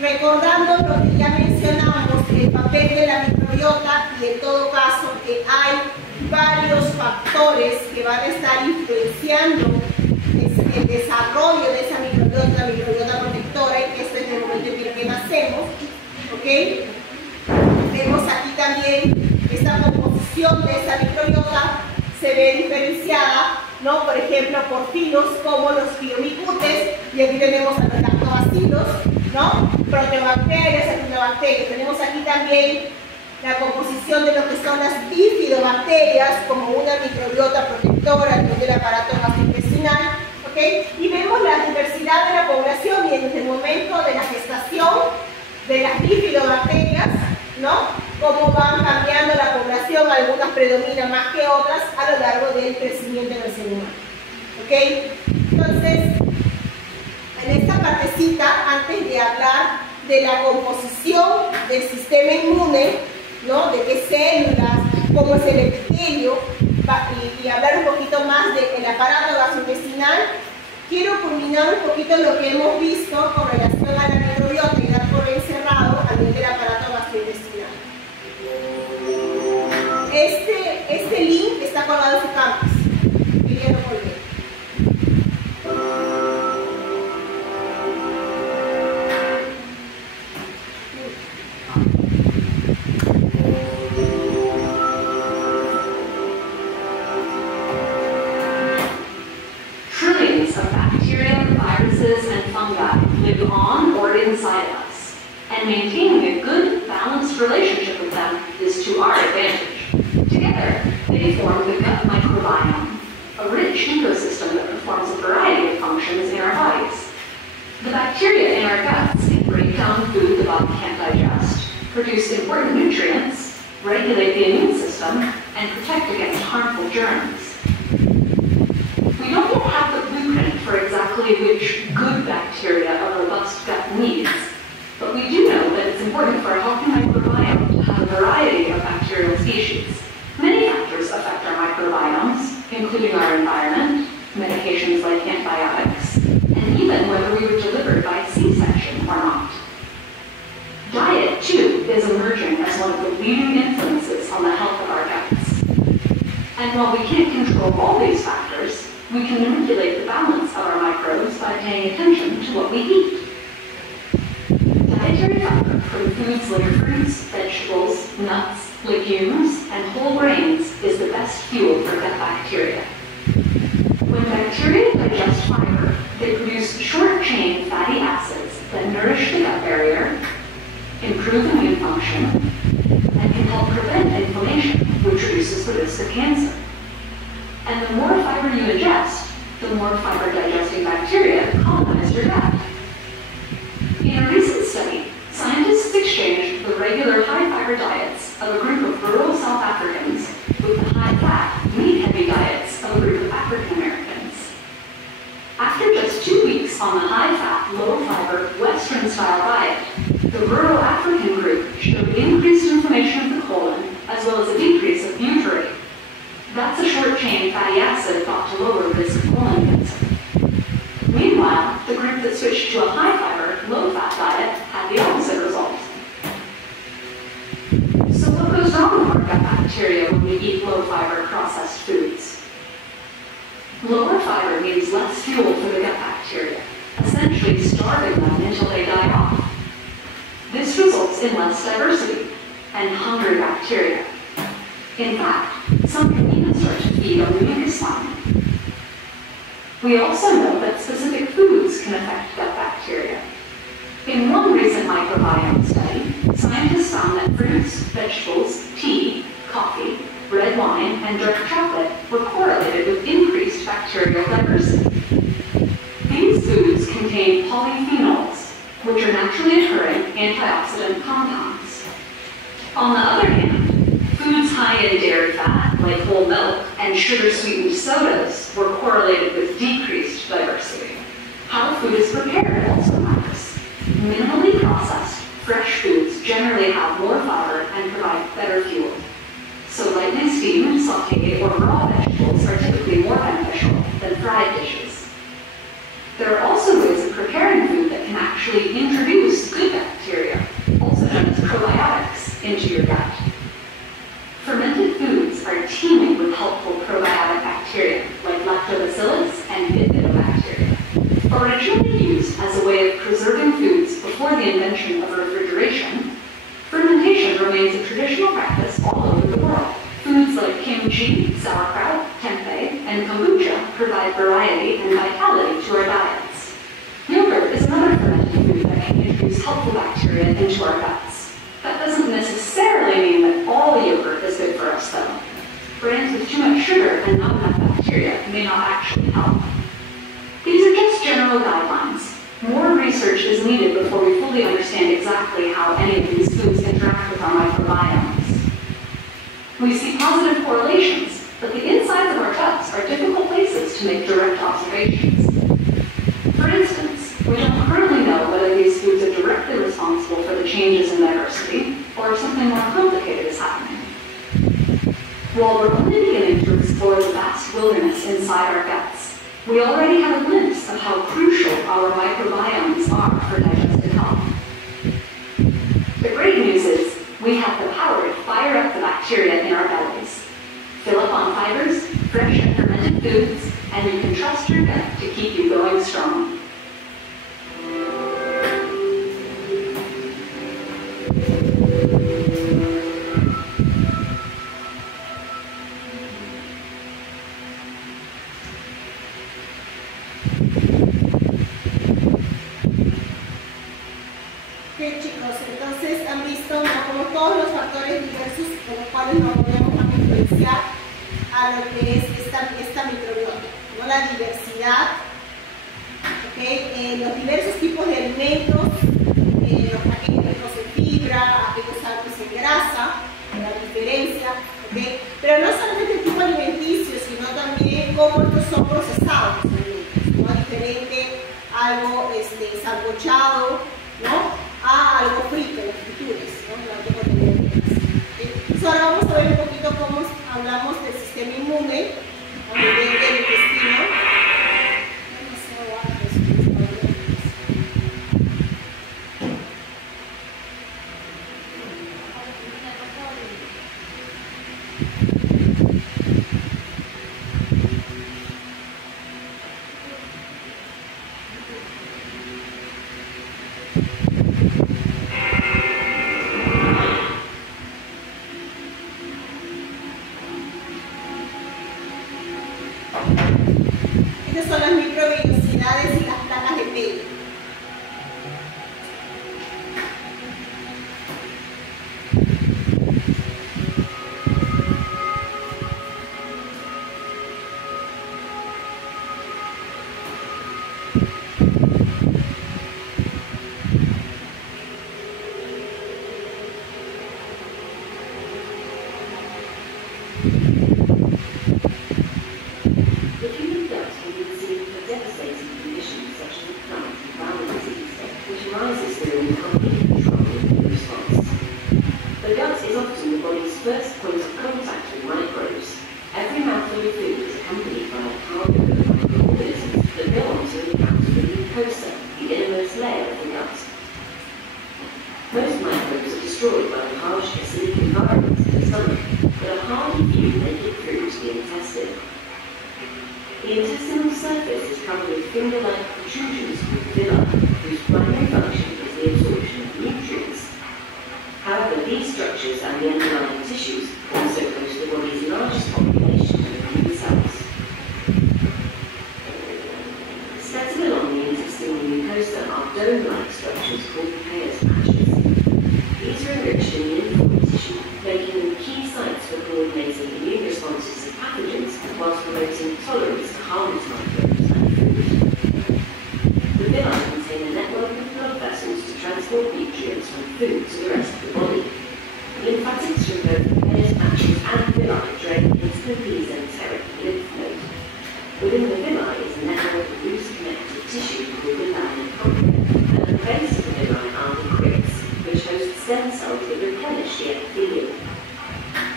recordando lo que ya mencionamos, el papel de la microbiota y en todo caso que hay varios factores que van a estar influenciando el desarrollo de esa microbiota, la microbiota protectora, y que esto es el momento en el que nacemos, ¿ok? Vemos aquí también esta composición de esa microbiota se ve diferenciada, ¿no? Por ejemplo, por filos como los fiomicutes, y aquí tenemos a los lactobacilos, ¿no? Proteobacterias, actinobacterias. Tenemos aquí también la composición de lo que son las bifidobacterias como una microbiota protectora a nivel del aparato gastrointestinal, ¿ok? Y vemos la diversidad de la población y en el momento de la gestación de las bifidobacterias, ¿no? Cómo van cambiando la población, algunas predominan más que otras a lo largo del crecimiento del ser humano, ¿ok? Entonces, en esta partecita, antes de hablar de la composición del sistema inmune, ¿no? De qué células, cómo es el epitelio, y hablar un poquito más del aparato gastrointestinal, quiero culminar un poquito lo que hemos visto con relación a la microbiota y dar por encerrado a nivel del aparato gastrointestinal. Este link está colgado en su campus. Quería no volver. Trillions of bacteria, viruses, and fungi live on or inside us, and maintaining a good, balanced relationship with them is to our advantage. Together, they form the gut microbiome, a rich ecosystem that performs a variety of functions in our bodies. The bacteria in our guts can break down food the body can't digest, produce important nutrients, regulate the immune system, and protect against harmful germs. We don't yet have the blueprint for exactly which good bacteria a robust gut needs, but we do know that it's important for a healthy microbiome to have a variety of bacterial species. Many factors affect our microbiomes, including our environment, medications like antibiotics, and even whether we were delivered by C-section or not. Diet, too, is emerging as one of the leading influences on the health of our guts. And while we can't control all these factors, we can manipulate the balance of our microbes by paying attention to what we eat. Dietary fiber from foods like fruits, vegetables, nuts, legumes, and whole grains is the best fuel for gut bacteria. When bacteria digest fiber, they produce short-chain fatty acids that nourish the gut barrier, improve immune function, and can help prevent inflammation, which reduces the risk of cancer. And the more fiber you ingest, the more fiber-digesting bacteria colonize your gut. In a recent study, scientists exchanged the regular high-fiber diets of a group of rural South Africans with the high-fat, meat-heavy diets of a group of African Americans. After just 2 weeks on the high-fat, low-fiber, Western-style diet, the rural African group showed increased inflammation of the colon, as well as a decrease of butyrate. That's a short-chain fatty acid thought to lower the risk of colon cancer. Meanwhile, the group that switched to a high-fiber, low-fat diet had the opposite result. So what goes wrong with our gut bacteria when we eat low-fiber processed foods? Lower fiber means less fuel for the gut bacteria, essentially starving them until they die off. This results in less diversity and hungry bacteria. In fact, some can even start to feed on the mucus lining. We also know that specific foods can affect gut bacteria. In one recent microbiome study, scientists found that fruits, vegetables, tea, coffee, red wine, and dark chocolate were correlated with increased bacterial diversity. These foods contain polyphenols, which are naturally occurring antioxidant compounds. On the other hand, foods high in dairy fat, like whole milk, and sugar-sweetened sodas were correlated with decreased diversity. How food is prepared also matters. Minimally processed, fresh foods generally have more fiber and provide better fuel. So lightly steamed, sauteed, or raw vegetables are typically more beneficial than fried dishes. There are also ways of preparing food that can actually introduce good bacteria into your gut. Fermented foods are teeming with helpful probiotic bacteria like lactobacillus and bifidobacteria. Originally used as a way of preserving foods before the invention of refrigeration, fermentation remains a traditional practice all over the world. Foods like kimchi, sauerkraut, tempeh, and kombucha provide variety and vitality to our diets. Yogurt is another fermented food that can introduce helpful bacteria into our guts. That doesn't necessarily mean that all yogurt is good for us, though. Brands with too much sugar and not enough bacteria may not actually help. These are just general guidelines. More research is needed before we fully understand exactly how any of these foods interact with our microbiomes. We see positive correlations, but the insides of our guts are difficult places to make direct observations. For instance, we don't currently know whether these foods are directly responsible for the changes in diversity, or if something more complicated is happening. While we're only beginning to explore the vast wilderness inside our guts, we already have a glimpse of how crucial our microbiomes are for digestive health. The great news is, we have the power to fire up the bacteria in our bellies. Fill up on fibers, fresh and fermented foods, and you can trust your gut to keep you going strong. Ok, chicos, entonces han visto, ¿no?, como todos los factores diversos con los cuales nos podemos influenciar a lo que es esta microbiota, ¿no? La diversidad, ¿okay? Los diversos tipos de alimentos, aquellos ricos en fibra, aquellos altos en grasa, la diferencia, ¿okay? Pero no solamente el tipo alimenticio, sino también cómo estos son procesados los alimentos, ¿no? Diferente, algo sancochado, ¿no?, a algo frito, las frituras, ¿no?, el alto contenido de grasa. Entonces ahora vamos a ver un poquito cómo hablamos del sistema inmune a nivel del intestino. Estas son las microvellosidades y las placas de pelo. Most microbes are destroyed by the harsh acidic environment of the stomach, but a hardy few make it through to the intestine. The intestinal surface is covered with finger-like protrusions called villi, whose primary function is the absorption of nutrients. However, these structures and the underlying tissues also host the body's largest population of immune cells. Scattered along the intestinal mucosa are dome-like structures called Peyer's patches. These are enriched in lymphoid tissue, making them key sites for coordinating immune responses to pathogens whilst promoting tolerance to harmless microbes and food. The villi contain a network of blood vessels to transport nutrients from food to the rest of the body. Lymphatics from both Peyer's patches and villi drain into the mesenteric lymph node. Within the villi is a network of loose connective tissue called the lamina propria, and at the base of the villi are the crypts, which host stem cells that replenish the epithelium.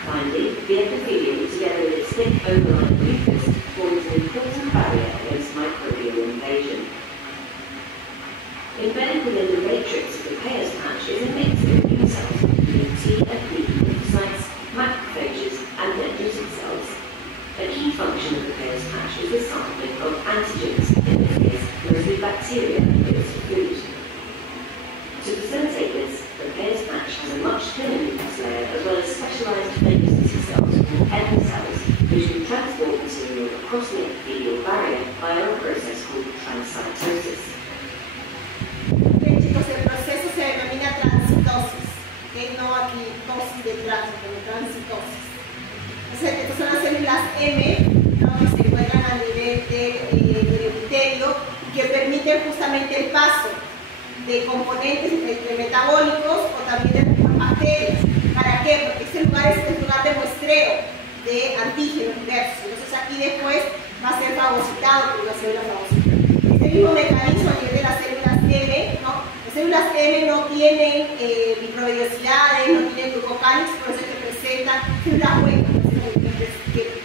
Finally, the epithelium, together with its thick overlying mucus, forms an important barrier against microbial invasion. Embedded within the matrix of the Peyer's patch is a mix of immune cells, including T and To facilitate this, the Peyer's patch has a much thinner mucus layer as well as specialized phagocytic cells called N cells, which can transport material across the epithelial barrier via a process called transcytosis. Bien, chicos, el proceso se denomina transitosis, que no aquí tosis de tránsito, sino transitosis. Estas son las células M, ¿no?, que se encuentran a nivel del epitelio y que permiten justamente el paso de componentes entre metabólicos o también de bacterias. ¿Para qué? Porque este lugar es el lugar de muestreo de antígenos diversos. Entonces aquí después va a ser fagocitado por las células fagocitas. Este mismo mecanismo a nivel de las células M, ¿no? Las células M no tienen microvellosidades, no tienen glucocálix, por eso es que presentan células huecas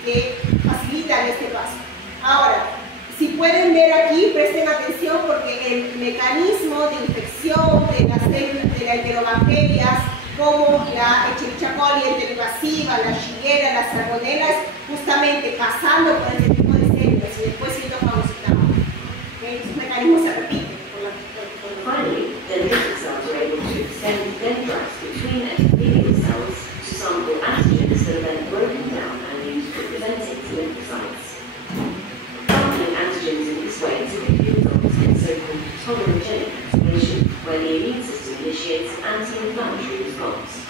que facilitan este paso. Ahora, si pueden ver aquí, presten atención porque el mecanismo de infección de las células, de las enterobacterias, como la Escherichia coli, enteroinvasiva, la Shigella, las salmonelas, justamente cazando por este tipo de células y después siendo fagocitados. Estos mecanismos se repiten. Finally, dendritic cells are able to extend dendrites between epithelial cells to sample antigens that are then broken down and used for presenting to lymphocytes. Sampling antigens in this way typically results in so-called tolerogenic activation, where the immune system initiates an anti-inflammatory response.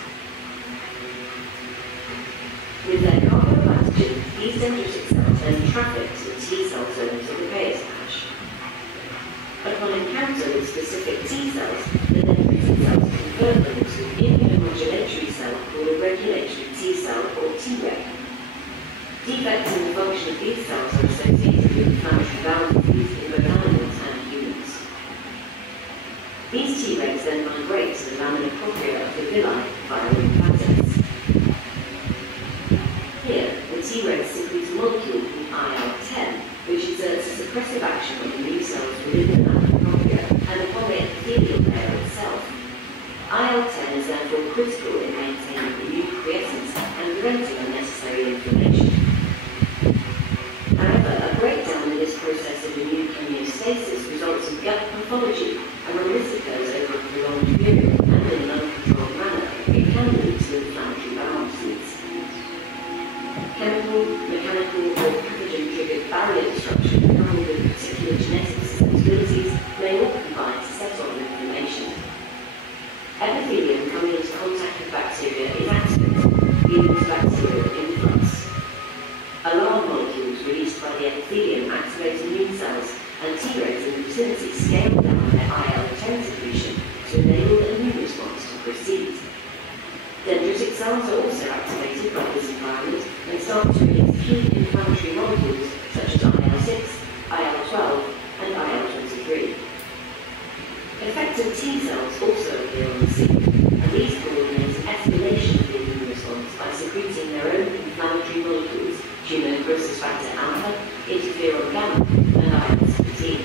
With their cargo of antigen, these dendritic cells then traffic to the T cell zones of the Peyer's patch. Upon encounter with specific T cells, the dendritic cells convert them to an immunomodulatory cell called a regulatory T cell or Treg. Defects in the function of these cells are associated with inflammatory bowel disease in both animals and humans. These Tregs then migrate to the lamina propria of the villi via lymphatics. Here, the Tregs secrete a molecule called IL-10, which exerts a suppressive action on immune cells within the lamina propria and upon the epithelial layer itself. IL-10 is therefore critical in maintaining immune quiescence and preventing unnecessary inflammation. However, a breakdown in this process of immune homeostasis results in gut pathology, and when this occurs over a prolonged period and in an uncontrolled manner, it can lead to inflammatory bowel disease. Chemical, mechanical, or pathogen-triggered barrier disruption coupled with particular genetic susceptibilities may all combine to set off inflammation. Epithelium coming into contact with bacteria is activated, leading to bacterial influx. Alarm molecules released by the epithelium activate immune cells, and Tregs in the vicinity scale down their IL-10 secretion to enable the immune response to proceed. Dendritic cells are also activated by this environment and start to release key inflammatory molecules such as IL-6, IL-12, and IL-23. Effector T cells also appear on the scene, and these coordinate an escalation of the immune response by secreting their own inflammatory molecules, tumor necrosis factor alpha, interferon gamma, and IL-17.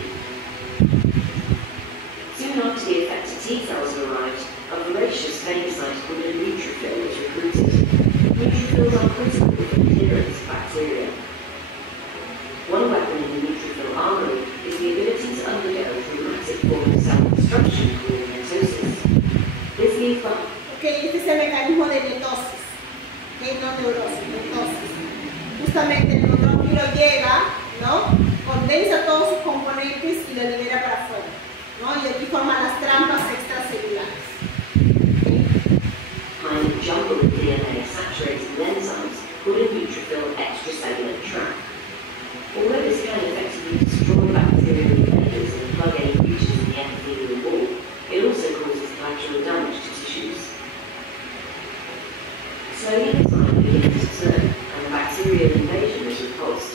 Soon after the effector T cells have arrived, a voracious phagocyte called a neutrophil is recruited. Neutrophils are critical for the clearance of bacteria. One weapon in the neutrophil armory is the ability to undergo a dramatic form of cell destruction called mitosis. This leaves behind. Okay, este es el mecanismo de mitosis, que no neurosis, mitosis. Justamente el neutrófilo llega, ¿no?, condensa todos sus componentes y lo libera para afuera, ¿no? Y aquí forman las trampas extracelulares. Behind a jumble of DNA saturated with enzymes called a neutrophil extracellular trap. Although this can effectively destroy bacterial invaders and plug any breaches in the epithelial wall, it also causes collateral damage to tissues. Slowly the time begins to turn, and the bacterial invasion is repulsed.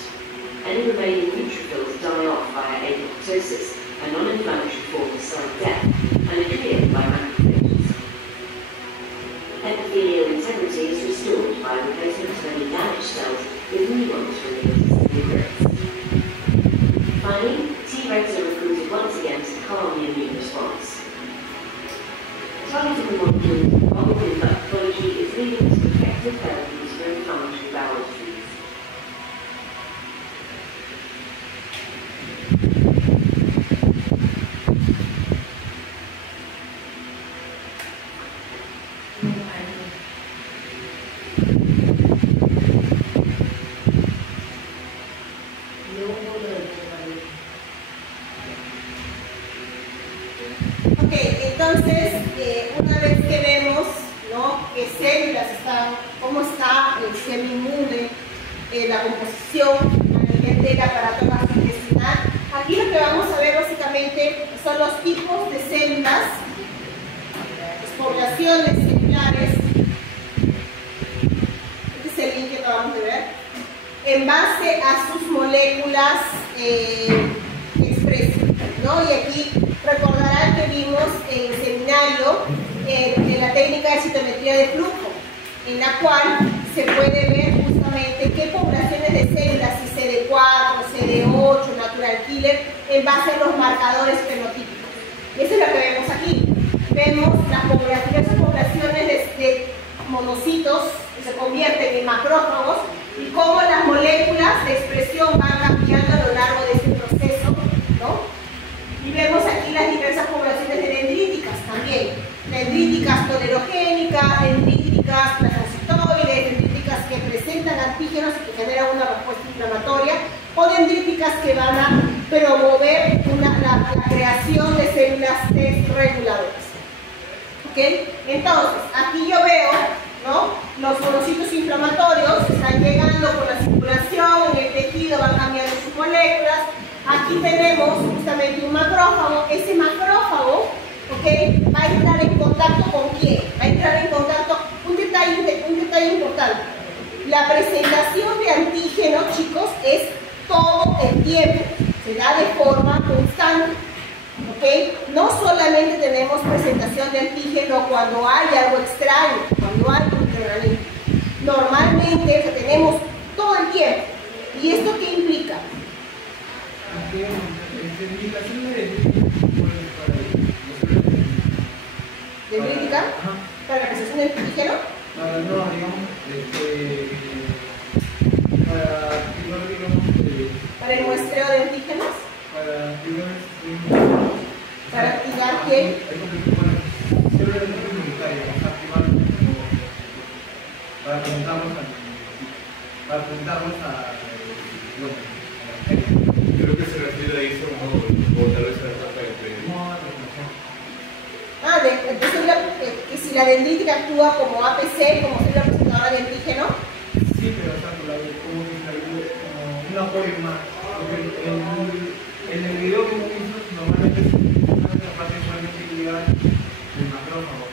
Any remaining neutrophils die off via apoptosis, a non-inflammatory form of cell death, and are cleared by macrophages. Epithelial integrity is restored by replacement of any damaged cells with new ones from the existing growths. Finally, Tregs are recruited once again to calm the immune response. Targeting the molecules involved in gut pathology is leading to effective therapies for inflammatory bowel disease. células están, cómo está el sistema inmune, la composición a nivel del aparato gastrointestinal. Aquí lo que vamos a ver básicamente son los tipos de células, las poblaciones celulares. Este es el link que acabamos de ver, en base a sus moléculas expresas, ¿no? Y aquí recordarán que vimos en el seminario en la técnica de citometría de flujo, en la cual se puede ver justamente qué poblaciones de células, si CD4, CD8, natural killer, en base a los marcadores fenotípicos. Y eso es lo que vemos aquí. Vemos las diversas poblaciones de monocitos que se convierten en macrófagos y cómo las moléculas de expresión van cambiando a lo largo de este proceso, ¿no? Y vemos aquí las diversas poblaciones de dendríticas también. Dendríticas tolerogénicas, dendríticas plasmocitoides, dendríticas que presentan antígenos y que generan una respuesta inflamatoria, o dendríticas que van a promover la creación de células desreguladoras. ¿Ok? Entonces, aquí yo veo, ¿no? Los monocitos inflamatorios están llegando por la circulación, en el tejido van cambiando sus moléculas. Aquí tenemos justamente un macrófago. Ese macrófago, ¿ok?, va a entrar en contacto con quién? Va a entrar en contacto, un detalle importante. La presentación de antígenos, chicos, es todo el tiempo, se da de forma constante. ¿Ok? No solamente tenemos presentación de antígeno cuando hay algo extraño, cuando hay un microorganismo. Normalmente lo tenemos todo el tiempo. ¿Y esto qué implica? ¿Dendrítica? ¿Para la presentación de antígeno? No, digamos, ¿Para el muestreo de antígenos? ¿Para activar qué? Para presentarnos a Creo que se refiere a eso o tal vez a la etapa de de célula, que si la dendrítica actúa como APC, como célula presentadora de antígeno. Sí, pero como un apoyo más. En el video que hemos visto, normalmente es una parte solamente que llega del macrófago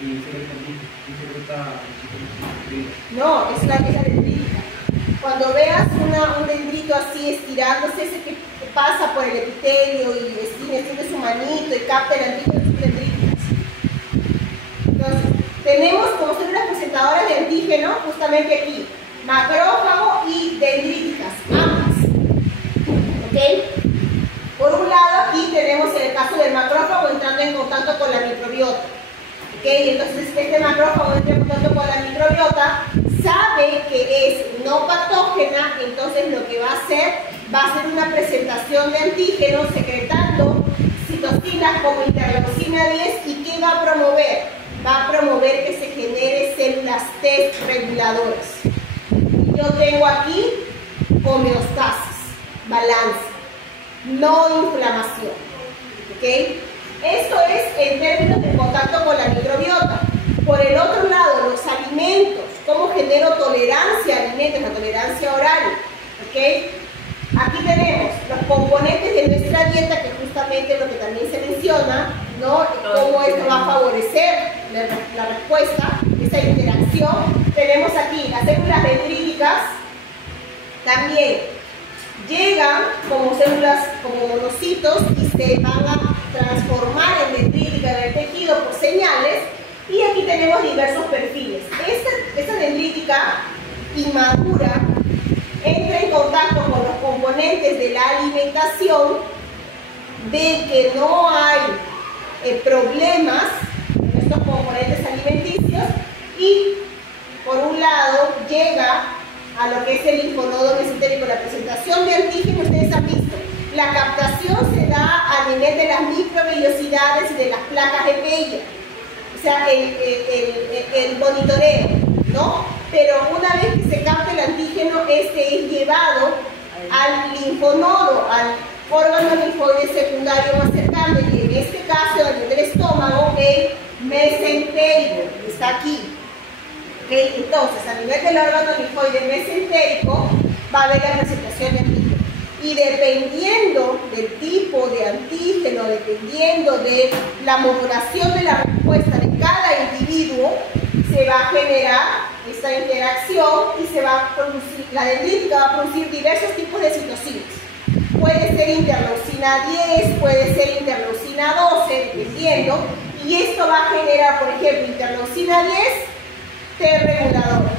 y se ve también, y se ve No, es la dendrítica. Cuando veas un dendrito así estirándose, ese que pasa por el epitelio y extiende su manito y capta el antígeno, son dendríticas. Entonces, tenemos como células presentadoras de antígeno justamente aquí, macrófago y dendríticas, ambas. ¿Ok? Por un lado, aquí tenemos el caso del macrófago entrando en contacto con la microbiota. ¿Ok? Entonces, este macrófago entra en contacto con la microbiota, sabe que es no patógena, entonces lo que va a hacer una presentación de antígenos secretando citocinas como interleucina 10. ¿Y qué va a promover? Va a promover que se genere células T reguladoras. Yo tengo aquí homeostasis, balance, no inflamación. ¿Ok? Esto es en términos de contacto con la microbiota. Por el otro lado, los alimentos, cómo genero tolerancia a alimentos, la tolerancia oral. ¿Ok? Aquí tenemos los componentes de nuestra dieta, que justamente lo que también se menciona, ¿no? Cómo esto va a favorecer la respuesta, esa interacción. Tenemos aquí las células dendríticas, también llegan como células, como monocitos, y se van a transformar en dendrítica del tejido por señales. Y aquí tenemos diversos perfiles. Esta dendrítica inmadura entra en contacto con los componentes de la alimentación, ve que no hay problemas en estos componentes alimenticios y, por un lado, llega a lo que es el linfonodo mesentérico. La presentación de antígenos, ustedes han visto, la captación se da a nivel de las microvellosidades y de las placas de Peyer. O sea, el monitoreo, ¿no? Pero una vez que se capta el antígeno, este es llevado al linfonodo, al órgano linfoide secundario más cercano, y en este caso, a nivel del estómago, el mesentérico. está aquí. ¿Okay? Entonces, a nivel del órgano linfoide mesentérico va a haber la presentación de antígeno. Y dependiendo del tipo de antígeno, dependiendo de la modulación de la respuesta de cada individuo, se va a generar esta interacción y se va a producir, la dendrítica va a producir diversos tipos de citocinas. Puede ser interleucina 10, puede ser interleucina 12, dependiendo, y esto va a generar, por ejemplo, interleucina 10, T regulador,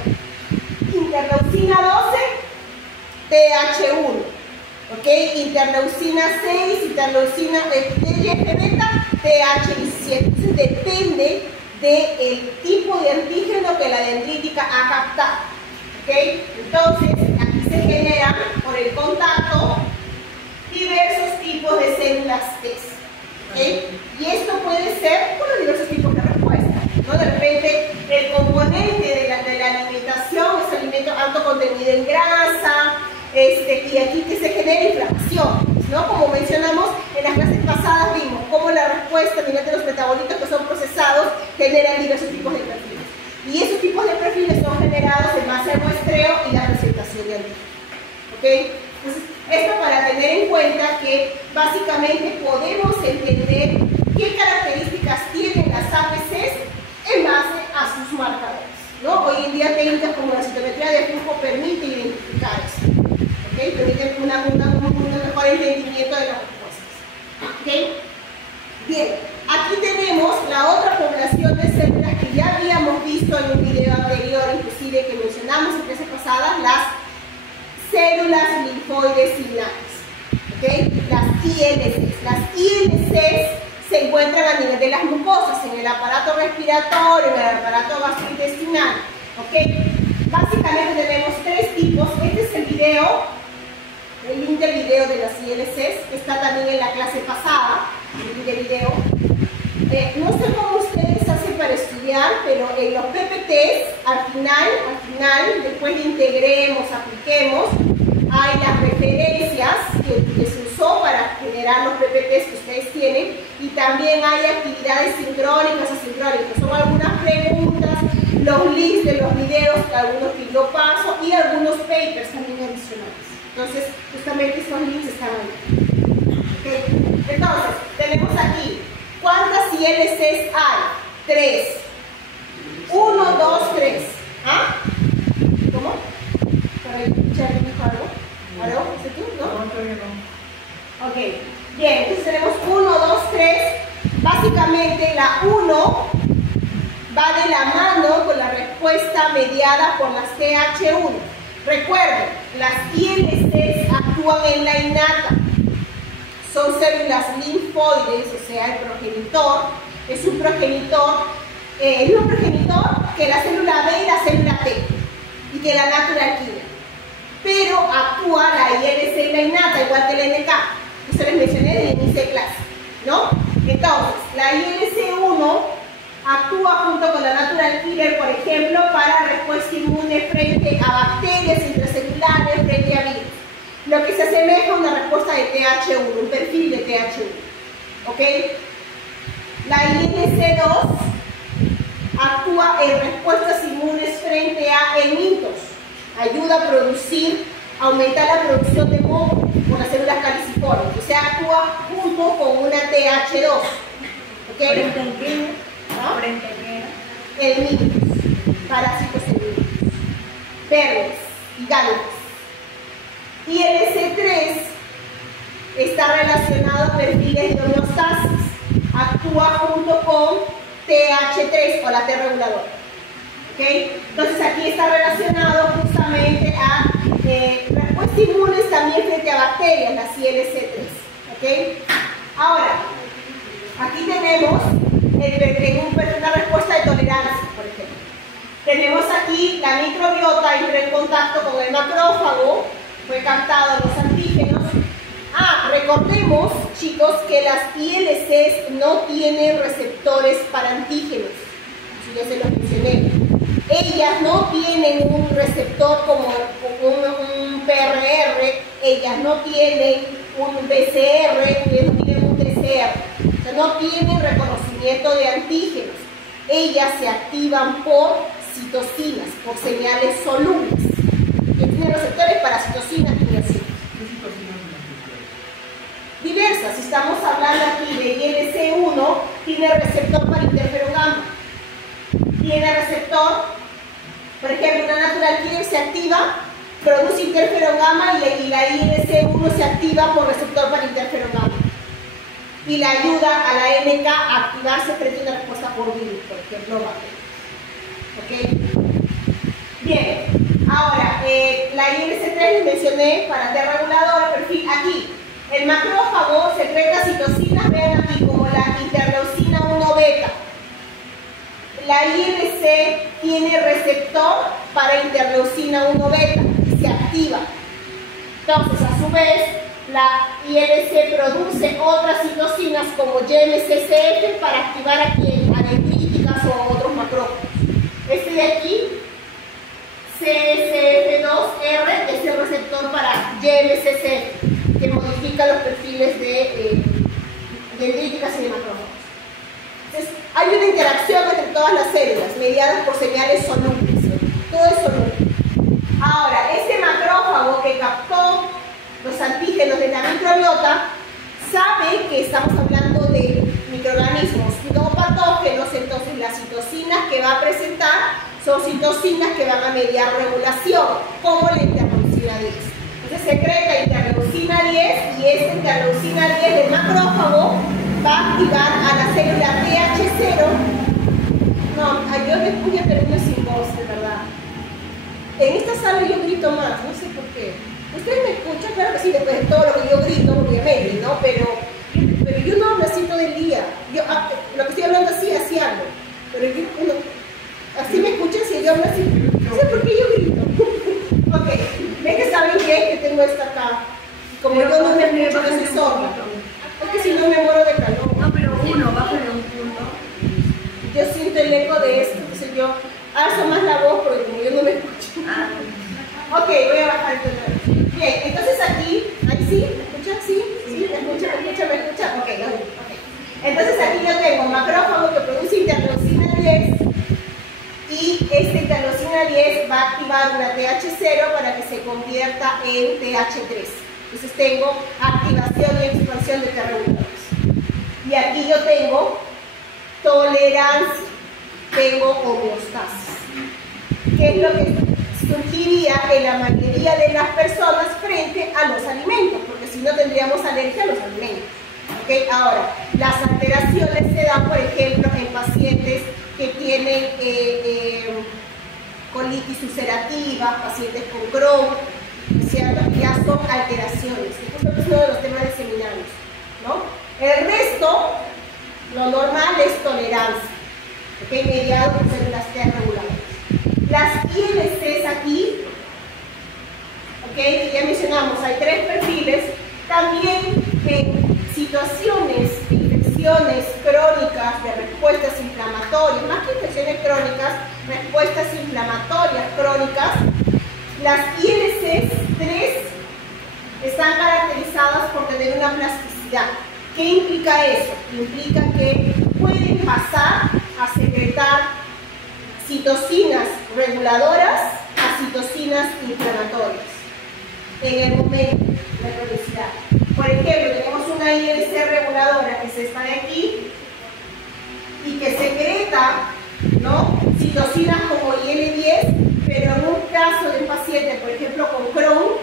interleucina 12, TH1, ¿ok? Interleucina 6, interleucina TGF-beta, TH17. Entonces depende del tipo de antígeno que la dendrítica ha captado, ¿ok? Entonces aquí se generan por el contacto diversos tipos de células T, ¿okay? Y esto puede ser por los diversos tipos de respuesta, ¿no? De repente el componente de la alimentación es alimento alto contenido en grasa, y aquí que se genera inflamación, ¿no? Como mencionamos en las clases pasadas, vimos cómo la respuesta a nivel de los metabolitos que son procesados generan diversos tipos de perfiles. Y esos tipos de perfiles son generados en base al muestreo y la presentación de antígenos, ¿ok? Entonces, esto para tener en cuenta que básicamente podemos entender qué características tienen las APCs en base a sus marcadores, ¿no? Hoy en día técnicas como la citometría de flujo permite identificar eso, ¿okay? Permite un mejor entendimiento de las respuestas, ¿okay? Bien, aquí tenemos la otra población de células que ya habíamos visto en un video anterior, inclusive que mencionamos en clases pasadas, las células linfoides similares, ¿okay? Las ILCs. Las ILCs se encuentran a nivel de las mucosas, en el aparato respiratorio, en el aparato gastrointestinal, ¿okay? Básicamente tenemos tres tipos. Este es el video, el link del video de las ILCs, que está también en la clase pasada, el link del video. No sé cómo ustedes hacen para estudiar, pero en los PPTs, al final, después de integremos, apliquemos, hay las referencias que se usó para generar los PPTs que ustedes tienen, y también hay actividades sincrónicas, asincrónicas. Son algunas preguntas, los links de los videos, algunos que yo paso, y algunos papers también adicionales. Entonces, justamente estos links están ahí. ¿Okay? Entonces, tenemos aquí, ¿cuántas ILCs hay? 3. 1, 2, 3. ¿Ah? ¿Cómo? ¿Para escuchar algo? ¿Aló? ¿Es tú? ¿No? No, todavía no. Ok. Bien, entonces tenemos 1, 2, 3. Básicamente la 1 va de la mano con la respuesta mediada por las TH1. Recuerden, las ILCs actúan en la innata. Son células linfoides, o sea, el progenitor es un progenitor, el mismo progenitor que la célula B y la célula T, y que la natural killer. Pero actúa la ILC en la innata, igual que la NK. Eso les mencioné desde el inicio de clase, ¿no? Entonces, la ILC1 actúa junto con la natural killer, por ejemplo, para respuesta inmune frente a bacterias intracelulares, frente a virus. Lo que se asemeja a una respuesta de TH1, un perfil de TH1. ¿Ok? La ILC2 actúa en respuestas inmunes frente a emitos. Ayuda a aumentar la producción de moco con las células caliciformes. O sea, actúa junto con una TH2. ¿Ok? ¿Frente a qué? ¿No? ¿Frente a qué? Helmintos, parásitos helmintos, verdes y gámetas. ILC3 está relacionado a perfiles de homeostasis. Actúa junto con TH3 o la T reguladora. ¿Okay? Entonces aquí está relacionado justamente a respuestas inmunes también frente a bacterias, las ILC3. ¿Okay? Ahora, aquí tenemos una respuesta de tolerancia, por ejemplo. Tenemos aquí la microbiota, entró en contacto con el macrófago, fue captado los antígenos. Recordemos, chicos, que las ILCs no tienen receptores para antígenos. Eso ya se los mencioné. Ellas no tienen un receptor como un PRR, ellas no tienen un PCR, ellas no tienen un TCR. O sea, no tienen reconocimiento de antígenos. ellas se activan por citocinas, por señales solubles, que tienen receptores para citocinas y miocinas. Diversas, si estamos hablando aquí de ILC1, tiene receptor para interferón gamma, tiene receptor, por ejemplo, una natural killer se activa, produce interferón gamma y la ILC1 se activa por receptor para interferón gamma y le ayuda a la NK a activarse frente a una respuesta por virus, por ejemplo, ¿ok? Bien, ahora, la ILC3 les mencioné para T-regulador, perfil aquí. El macrófago secreta citocinas, vean aquí, como la interleucina 1 beta. La ILC tiene receptor para interleucina 1 beta y se activa. Entonces, a su vez, la ILC produce otras citocinas como YMCCF para activar aquí a dendríticas o a otros macrófagos. Este de aquí, CSF2R, es el receptor para YMCCF, que modifica los perfiles de dendríticas y de macrófagos. Entonces, hay una interacción entre todas las células, mediadas por señales solubles. Todo es soluble. Ahora, este macrófago que captó los antígenos de la microbiota sabe que estamos hablando de microorganismos no patógenos, entonces las citocinas que va a presentar son citocinas que van a mediar regulación, como la interleucina 10. Entonces secreta interleucina 10 y esta interleucina 10 del macrófago va a activar a la célula TH0. No, yo me escucho termino sin voz, de verdad. En esta sala yo grito más, no sé por qué. ¿Ustedes me escuchan? Claro que sí, después de todo lo que yo grito, obviamente, ¿no? Pero yo no hablo así todo el día. Yo, lo que estoy hablando así hablo. Pero yo, así me escuchan si yo hablo así. No sé por qué yo grito. Ok, ven que saben que tengo esta acá. Como yo no me escucho, yo soy sorda. Es que si no me muero de calor. No, pero uno, bájale un punto. Yo siento el eco de esto, entonces yo alzo más la voz porque como yo no me escucho. Ok, voy a bajar el tono. Bien, entonces aquí, ahí sí, ¿me escuchan? Sí, sí, ¿me escuchan? Ok. Entonces aquí yo tengo macrófago que produce interleucina 10 y esta interleucina 10 va a activar una TH0 para que se convierta en TH3. Entonces tengo activación y expansión de T-reguladores. Y aquí yo tengo tolerancia, tengo homeostasis. ¿Qué es lo que surgiría en la mayoría de las personas frente a los alimentos? Porque si no tendríamos alergia a los alimentos. ¿Okay? Ahora, las alteraciones se dan, por ejemplo, en pacientes que tienen colitis ulcerativa, pacientes con Crohn, ¿cierto? Ya son alteraciones. Esto es uno de los temas de seminarios, ¿no? El resto, lo normal es tolerancia, ¿okay? Mediado por células T-reguladoras. Las ILCs aquí, ¿okay? Que ya mencionamos, hay 3 perfiles. También en situaciones de infecciones crónicas, de respuestas inflamatorias, más que infecciones crónicas, respuestas inflamatorias crónicas, las ILCs 3 están caracterizadas por tener una plasticidad. ¿Qué implica eso? Implica que pueden pasar a secretar citocinas reguladoras a citocinas inflamatorias en el momento de cronicidad. Por ejemplo, tenemos una ILC reguladora que es esta de aquí y que secreta, ¿no?, citocinas como IL-10, pero en un caso de un paciente, por ejemplo, con Crohn,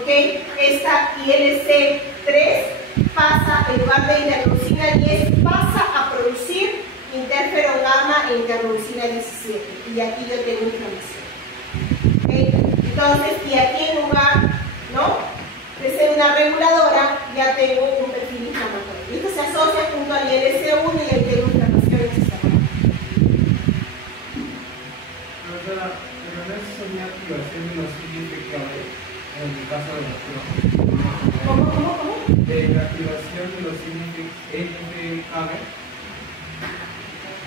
¿okay?, esta ILC3 pasa, en lugar de interleucina 10, pasa a producir interferón gamma e interleucina 17. Y aquí yo tengo inflamación. ¿Okay? Entonces, y aquí en lugar, ¿no?, de ser una reguladora, ya tengo un perfil inflamatorio. Y esto se asocia junto al ILC1 y ahí tengo inflamación en el sistema. Profesora, pero no es una activación de los siguientes que hablé en el caso de los Crohn. ¿Cómo? De la activación de los siguientes NFKB.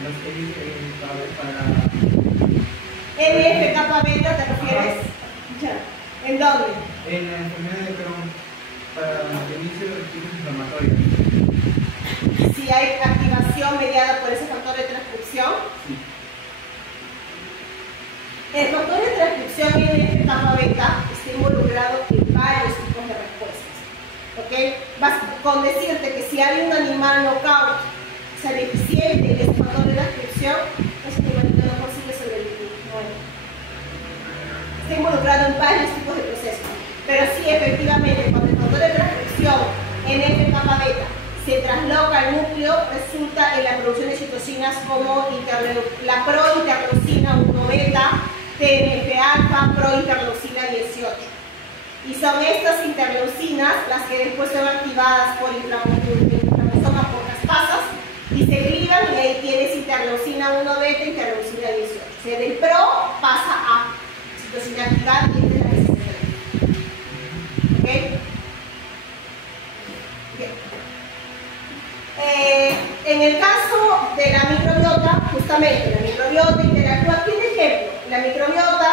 Los NFKB para... ¿NF-kappa-beta te refieres? Ya. ¿En dónde? En la enfermedad de Crohn, para el inicio de los tipos inflamatorios. Si hay activación mediada por ese factor de transcripción. Sí. si hay un animal knockout, o sea, deficiente en este factor de transcripción, ese animalito no consigue sobrevivir. Bueno, está involucrado en varios tipos de procesos. Pero sí, efectivamente, cuando el factor de transcripción en NF-kappa beta se trasloca al núcleo, resulta en la producción de citocinas como la prointerleucina 1 beta, TNF-alfa, prointerleucina 18. Y son estas interleucinas las que después son activadas por inflamosoma por caspasas y se ligan, y ahí tienes interleucina 1 beta, interleucina 18. O sea, del pro pasa a citocina activada y esta es la que se celebra. ¿Ok? En el caso de la microbiota, justamente la microbiota interactúa. ¿Qué ejemplo? La microbiota,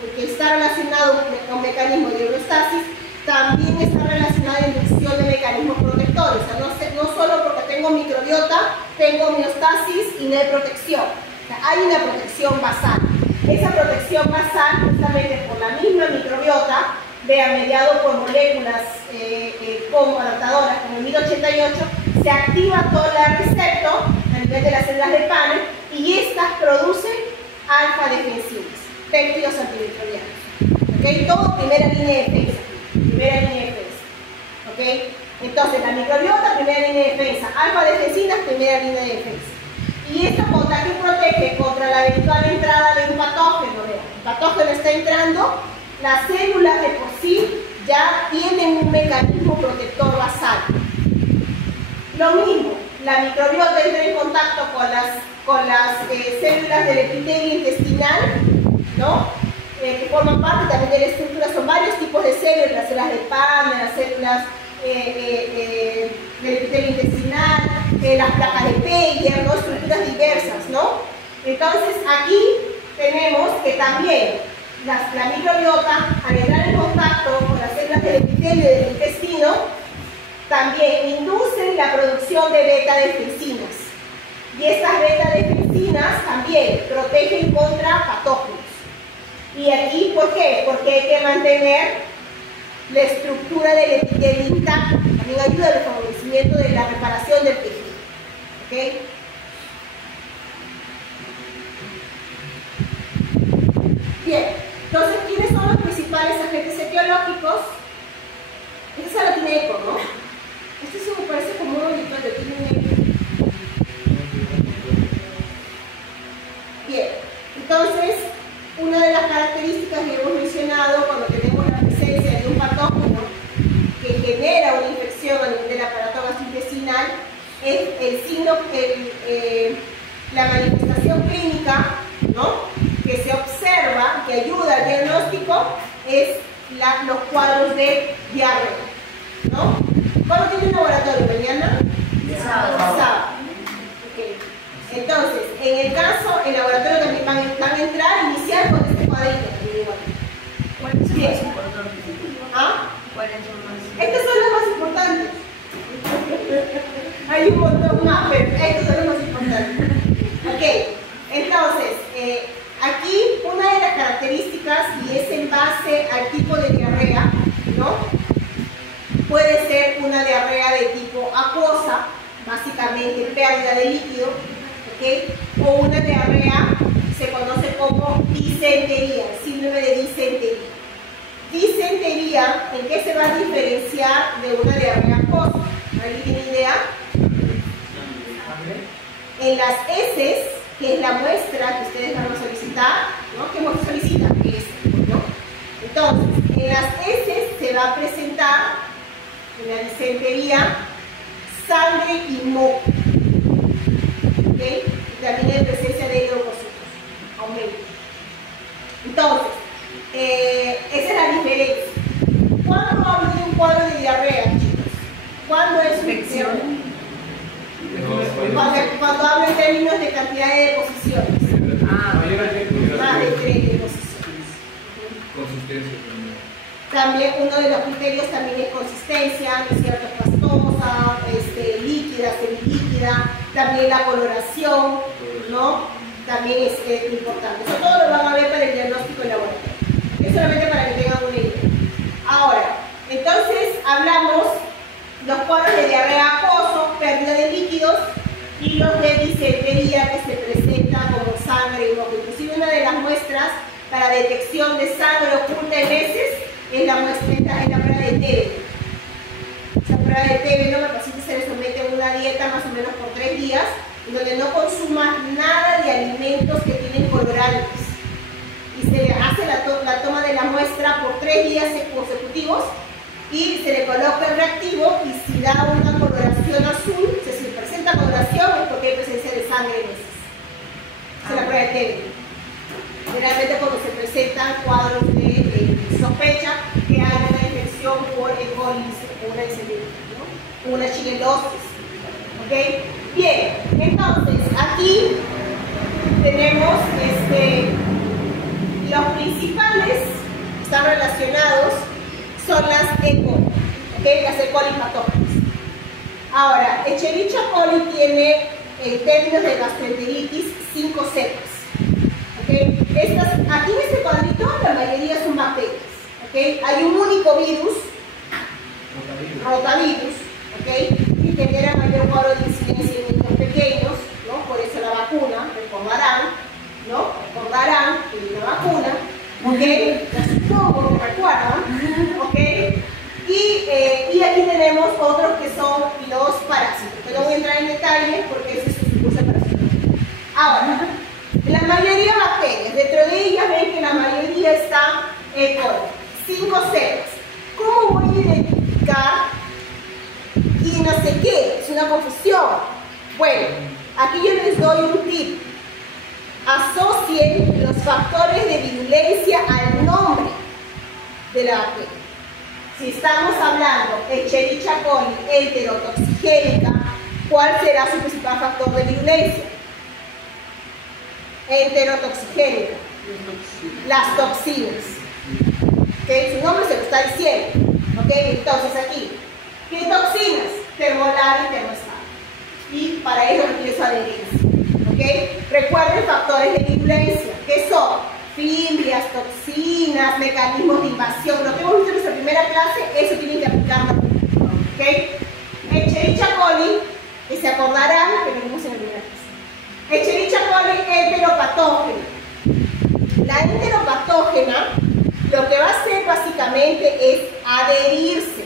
porque está relacionado con mecanismos de homeostasis, también está relacionada a inducción de mecanismos protectores. O sea, no solo porque tengo microbiota, tengo homeostasis y no hay protección. O sea, hay una protección basal. Esa protección basal, justamente por la misma microbiota, mediado por moléculas como adaptadoras como el MID88, se activa todo el receptor a nivel de las células de panel y estas producen alfa-defensivas, péptidos antimicrobianos. ¿Okay? Todo primera línea de defensa. Primera línea de defensa. ¿Okay? Entonces, la microbiota, primera línea de defensa. Alfa-defensivas, primera línea de defensa. Y esta contra que protege contra la eventual entrada de un patógeno. Vean, el patógeno está entrando, las células de por sí ya tienen un mecanismo protector basal. Lo mismo, la microbiota entra en contacto con las células del epitelio intestinal, ¿no? Que forman parte también de la estructura. Son varios tipos de células, las células de pan, las células del epitelio intestinal, las placas de Peyer, ¿no? Estructuras diversas, ¿no? Entonces aquí tenemos que también la microbiota, al entrar en contacto con las células del epitelio del intestino, también inducen la producción de beta-defensinas. Y estas beta-defensinas también protegen contra patógenos. ¿Y aquí por qué? Porque hay que mantener la estructura del epitelio intacta. También ayuda al favorecimiento de la reparación del tejido. ¿Okay? Bien, entonces, ¿quiénes son los principales agentes etiológicos? Esa la tiene ECO, ¿no? Esto se me parece como un auditorio, tiene un ECO. Bien, entonces, una de las características que hemos mencionado cuando tenemos la presencia de un patógeno que genera una infección a nivel del aparato gastrointestinal es el signo, la manifestación clínica, ¿no? Que se observa, que ayuda al diagnóstico, es los cuadros de diarrea, ¿no? ¿Cuándo tiene un laboratorio? ¿Mañana? Sábado. Okay. Entonces, en el caso, el laboratorio también van a entrar a iniciar con este cuadrito. ¿Cuáles son más importantes? ¿Ah? ¿Cuáles son más? Estos son los más importantes. Hay un montón más, pero estos son los más importantes. Ok, entonces, aquí una de las características, y es en base al tipo de diarrea, ¿no? Puede ser una diarrea de tipo acuosa, básicamente pérdida de líquido, ¿ok? O una diarrea, se conoce como disentería, síndrome de disentería. Disentería, ¿en qué se va a diferenciar de una diarrea acuosa? ¿Alguien tiene idea? En las heces, que es la muestra que ustedes van a solicitar, ¿no? ¿Qué muestra solicitan? ¿No? Entonces, en las heces se va a presentar, en la disentería, sangre y moco. ¿Ok? Y también hay presencia de leucocitos, aumento. Entonces, esa es la diferencia. ¿Cuándo hablo de un cuadro de diarrea, chicos? ¿Cuándo es una infección? Cuando hablo en términos de cantidad de deposiciones. Más de 3 deposiciones. Consistencia también. Uno de los criterios también es consistencia, ¿no es cierto? Pastosa, líquida, semilíquida, también la coloración, ¿no? También es importante. Eso todo lo van a ver para el diagnóstico en laboratorio. Es solamente para que tengan una idea. Ahora, entonces hablamos los cuadros de diarrea acoso, pérdida de líquidos y los de disentería que se presentan como sangre y moco. Inclusive una de las muestras para detección de sangre oculta en heces es la prueba de TB. Esa prueba de TB, ¿no? El paciente se le somete a una dieta más o menos por 3 días, en donde no consuma nada de alimentos que tienen colorantes. Y se le hace la toma de la muestra por 3 días consecutivos y se le coloca el reactivo, y si da una coloración azul, o sea, si presenta coloración es porque hay presencia de sangre en heces. Esa es la prueba de TB. Generalmente cuando se presentan cuadros de sospecha que hay una infección por E. coli o una encephalitis, ¿no? Una shigellosis. ¿Ok? Bien, entonces aquí tenemos los principales que están relacionados son las E. coli, ¿ok? Las E. coli patógenas. Ahora, Escherichia coli tiene, en términos de gastroenteritis, 5 cepas. ¿Okay? Aquí en este cuadrito la mayoría son bacterias. ¿Okay? Hay un único virus, rotavirus, ¿okay? Que genera mayor cuadro de incidencia en niños pequeños, ¿no? Por eso la vacuna, recordarán, ¿no? Recordarán que hay una vacuna, ¿okay? La supongo que recuerdan, ¿okay? Y aquí tenemos otros que son los parásitos. No voy a entrar en detalles porque ese es su curso parasitario. Ahora, la mayoría de bacterias, dentro de ellas ven que la mayoría está E. coli. 5 cepas. ¿Cómo voy a identificar quién hace qué? Es una confusión. Bueno, aquí yo les doy un tip. Asocien los factores de virulencia al nombre de la bacteria. Si estamos hablando de Escherichia coli enterotoxigénica, ¿cuál será su principal factor de virulencia? Enterotoxigénica. Las toxinas. ¿Okay? Su nombre se lo está diciendo. ¿Okay? Entonces aquí, ¿qué toxinas? Termolar y termoestable. Y para eso requiere su adherencia. ¿Okay? Recuerden factores de virulencia. ¿Qué son? Fimbrias, toxinas, mecanismos de invasión. Lo que hemos visto en nuestra primera clase, eso tienen que aplicarlo. ¿Okay? Escherichia coli, que se acordarán que lo vimos en la primera clase. Escherichia coli enteropatógena. La enteropatógena lo que va a hacer básicamente es adherirse.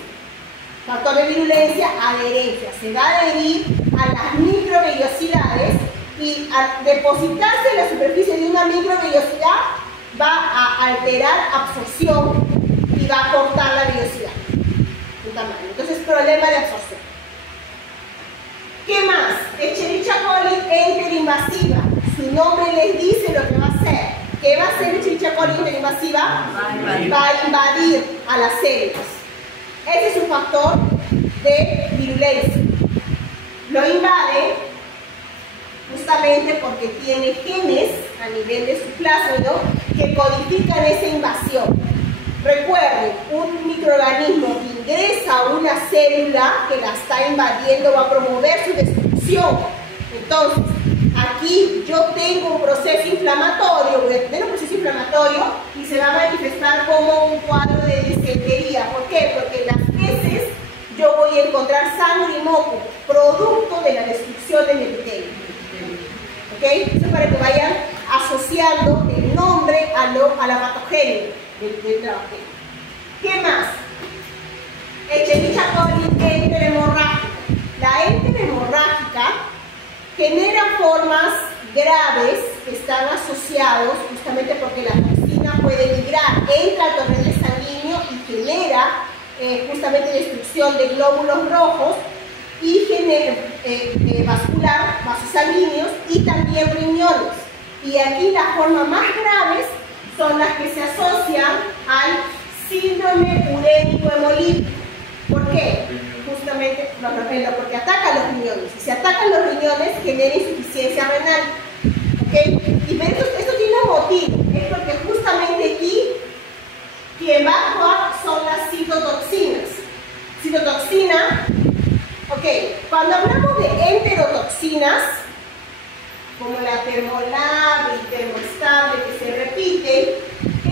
Factor de virulencia, adherencia. Se va a adherir a las microvellosidades y al depositarse en la superficie de una microvellosidad va a alterar absorción y va a cortar la vellosidad de tamaño. Entonces, problema de absorción. ¿Qué más? Escherichia coli enterinvasiva. Su nombre les dice lo que va a hacer. ¿Qué va a hacer Escherichia coli enterinvasiva? Va a invadir a las células. Ese es un factor de virulencia. Lo invade justamente porque tiene genes a nivel de su plásmido que codifican esa invasión. Recuerden, un microorganismo que ingresa a una célula que la está invadiendo va a promover su destrucción. Entonces, aquí yo tengo un proceso inflamatorio, voy a tener un proceso inflamatorio y se va a manifestar como un cuadro de disentería. ¿Por qué? Porque en las heces yo voy a encontrar sangre y moco, producto de la destrucción del epitelio. ¿Ok? Eso es para que vayan asociando el nombre a la patogenia de la bacteria. ¿Qué más? Escherichia coli enterhemorrágica. La enterhemorrágica genera formas graves que están asociados justamente porque la toxina puede migrar, entra al torrente sanguíneo y genera justamente destrucción de glóbulos rojos y genera vascular, vasos sanguíneos y también riñones. Y aquí las formas más graves son las que se asocian al síndrome urémico hemolítico. ¿Por qué? Justamente porque atacan los riñones. Si se atacan los riñones, genera insuficiencia renal. ¿Okay? Y esto tiene un motivo. Es porque justamente aquí quien va a actuar son las citotoxinas. Citotoxina, ok, cuando hablamos de enterotoxinas, como la termolar y termoestable que se repiten,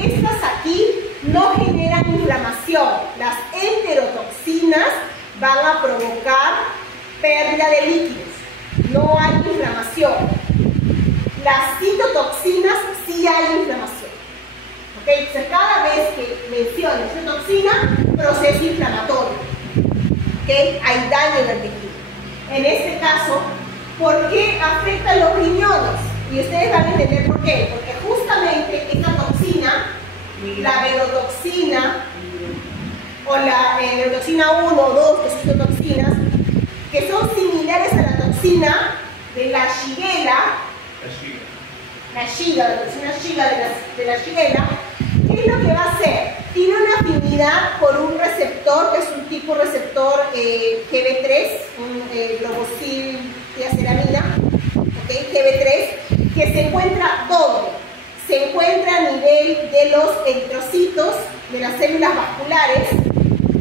estas aquí no generan inflamación. Las enterotoxinas van a provocar pérdida de líquidos. No hay inflamación. Las citotoxinas sí hay inflamación. ¿Ok? Entonces, cada vez que menciono citotoxina, proceso inflamatorio. ¿Ok? Hay daño en el tejido. En este caso, ¿por qué afecta a los riñones? Y ustedes van a entender por qué. Porque justamente esta toxina, la verotoxina, o la verotoxina 1 o 2, que son citotoxinas, que son similares a la toxina de la Shigella, la toxina Shiga de la Shigella, ¿qué es lo que va a hacer? Tiene una afinidad por un receptor, que es un tipo receptor GB3, un globosiltiaceramina, ¿okay? GB3, que se encuentra doble. Se encuentra a nivel de los eritrocitos, de las células vasculares,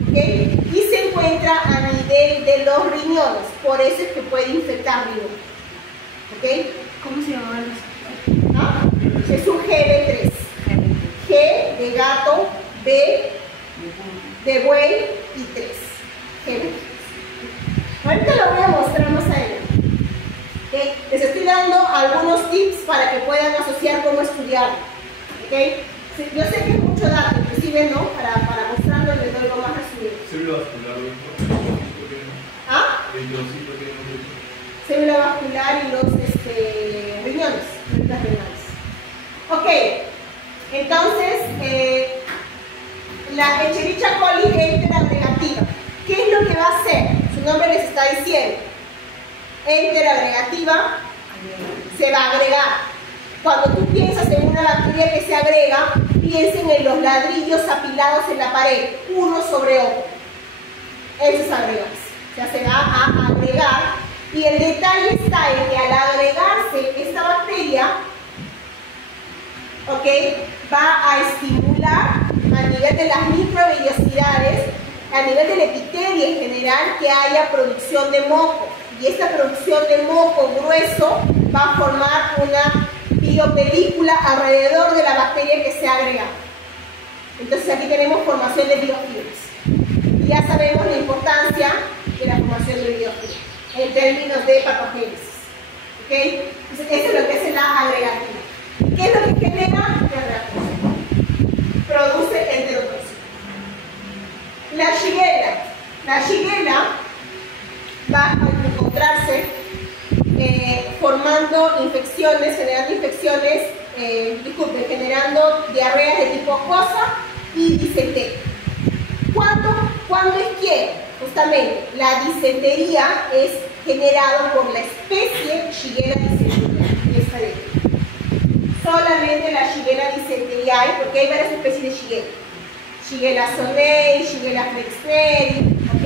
¿okay? Y se encuentra a nivel de los riñones. Por eso es que puede infectar riñones. ¿Okay? ¿Cómo se llama el ¿Ah? Es un GB3. G de gato, B de buey y 3. GB3. Ahorita lo voy a mostrar más adelante. ¿Okay? Les estoy dando algunos tips para que puedan asociar cómo estudiarlo. ¿Okay? Yo sé que es mucho dato, inclusive, ¿no? Para mostrarlo les doy lo más resumido. Célula vascular, ¿no? ¿Ah? Célula vascular y los riñones, células renales. Ok, entonces, la Escherichia coli enteragregativa. ¿Qué es lo que va a hacer? Su nombre les está diciendo. Enteragregativa se va a agregar. Cuando tú piensas en una bacteria que se agrega, piensen en los ladrillos apilados en la pared, uno sobre otro. Eso es agregarse. O sea, se va a agregar. Y el detalle está en que al agregarse esta bacteria, ¿okay? Va a estimular a nivel de las microvellosidades, a nivel del epitelio en general, que haya producción de moco. Y esta producción de moco grueso va a formar una biopelícula alrededor de la bacteria que se ha agregado. Entonces aquí tenemos formación de biofilms. Y ya sabemos la importancia de la formación de biofilms en términos de patogénesis. ¿Okay? Entonces eso es lo que es la agregativa. ¿Qué es lo que genera? Produce enterotoxina. La Shigella va a encontrarse formando infecciones, generando diarreas de tipo acuosa y disentería. ¿Cuándo es que? Justamente, la disentería es generada por la especie Shigella dysenteriae, esta de aquí. Solamente la Shigella dysenteriae, porque hay varias especies de Shigella. Shigella sonei, Shigella flexneri, ¿ok?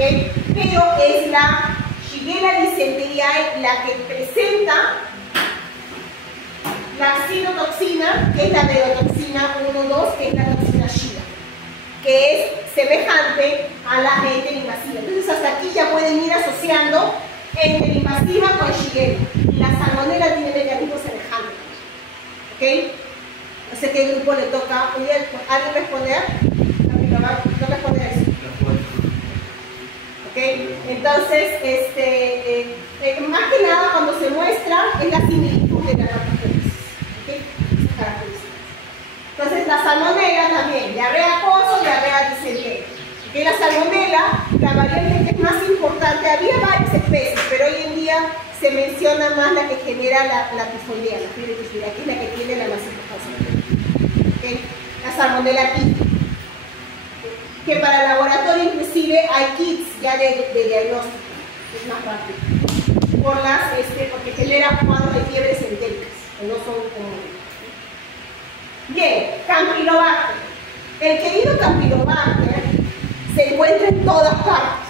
Pero es la Shigella dysenteriae la que presenta la citotoxina, que es la verotoxina 1-2, que es la toxina Shiga, que es semejante a la enterinvasiva. Entonces hasta aquí ya pueden ir asociando enterinvasiva con Shigella. La salmonela tiene mecanismos semejantes. ¿Ok? No sé qué grupo le toca. ¿Alguien responder? No responder eso. ¿Ok? Entonces, más que nada cuando se muestra es la similitud de la patogénesis. ¿Ok? Esas características. Entonces la salmonela también, diarrea acuosa, diarrea disentería. ¿Ok? La salmonela, la variante que es más importante, había varias especies, pero hoy en día se menciona más la que genera la tifoidea, la fiebre tifoidea, que es la que tiene la más importancia. ¿Okay? La salmonela típica. Que para el laboratorio inclusive hay kits ya de diagnóstico, es más rápido. Porque genera cuadros de fiebres endémicas, que no son comunes. Bien, Campylobacter. El querido Campylobacter se encuentra en todas partes.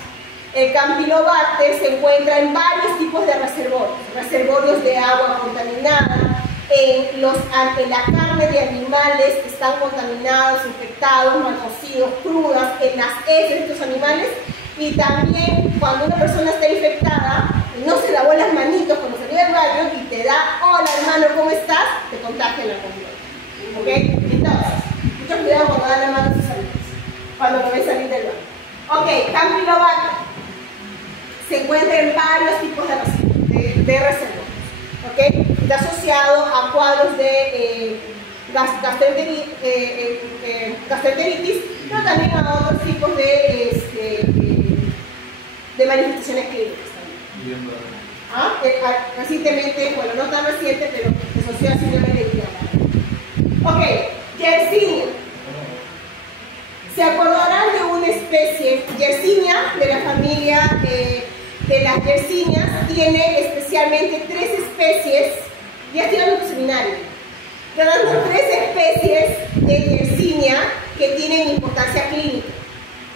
El Campylobacter se encuentra en varios tipos de reservorios de agua contaminada, en la carne de animales que están contaminados, infectados, malcocidos, crudas, en las heces de estos animales, y también cuando una persona está infectada y no se lavó las manitos cuando salió del baño y te da, hola hermano, ¿cómo estás?, te contagia la comida. ¿Ok? Entonces, mucho cuidado cuando dan la mano a sus amigos, cuando lo ven salir del baño. Ok, Campylobacter. se encuentra en varios tipos de reservorios. ¿Okay? Está asociado a cuadros de gastroenteritis, pero también a otros tipos de manifestaciones clínicas también. Recientemente, bueno, no tan reciente, pero asoció a síndrome de Guillain-Barré. Ok, Yersinia. Se acordarán de una especie, Yersinia, de la familia de las Yersinias, tiene especialmente 3 especies, ya estoy en tu seminario, dando 3 especies de Yersinia que tienen importancia clínica.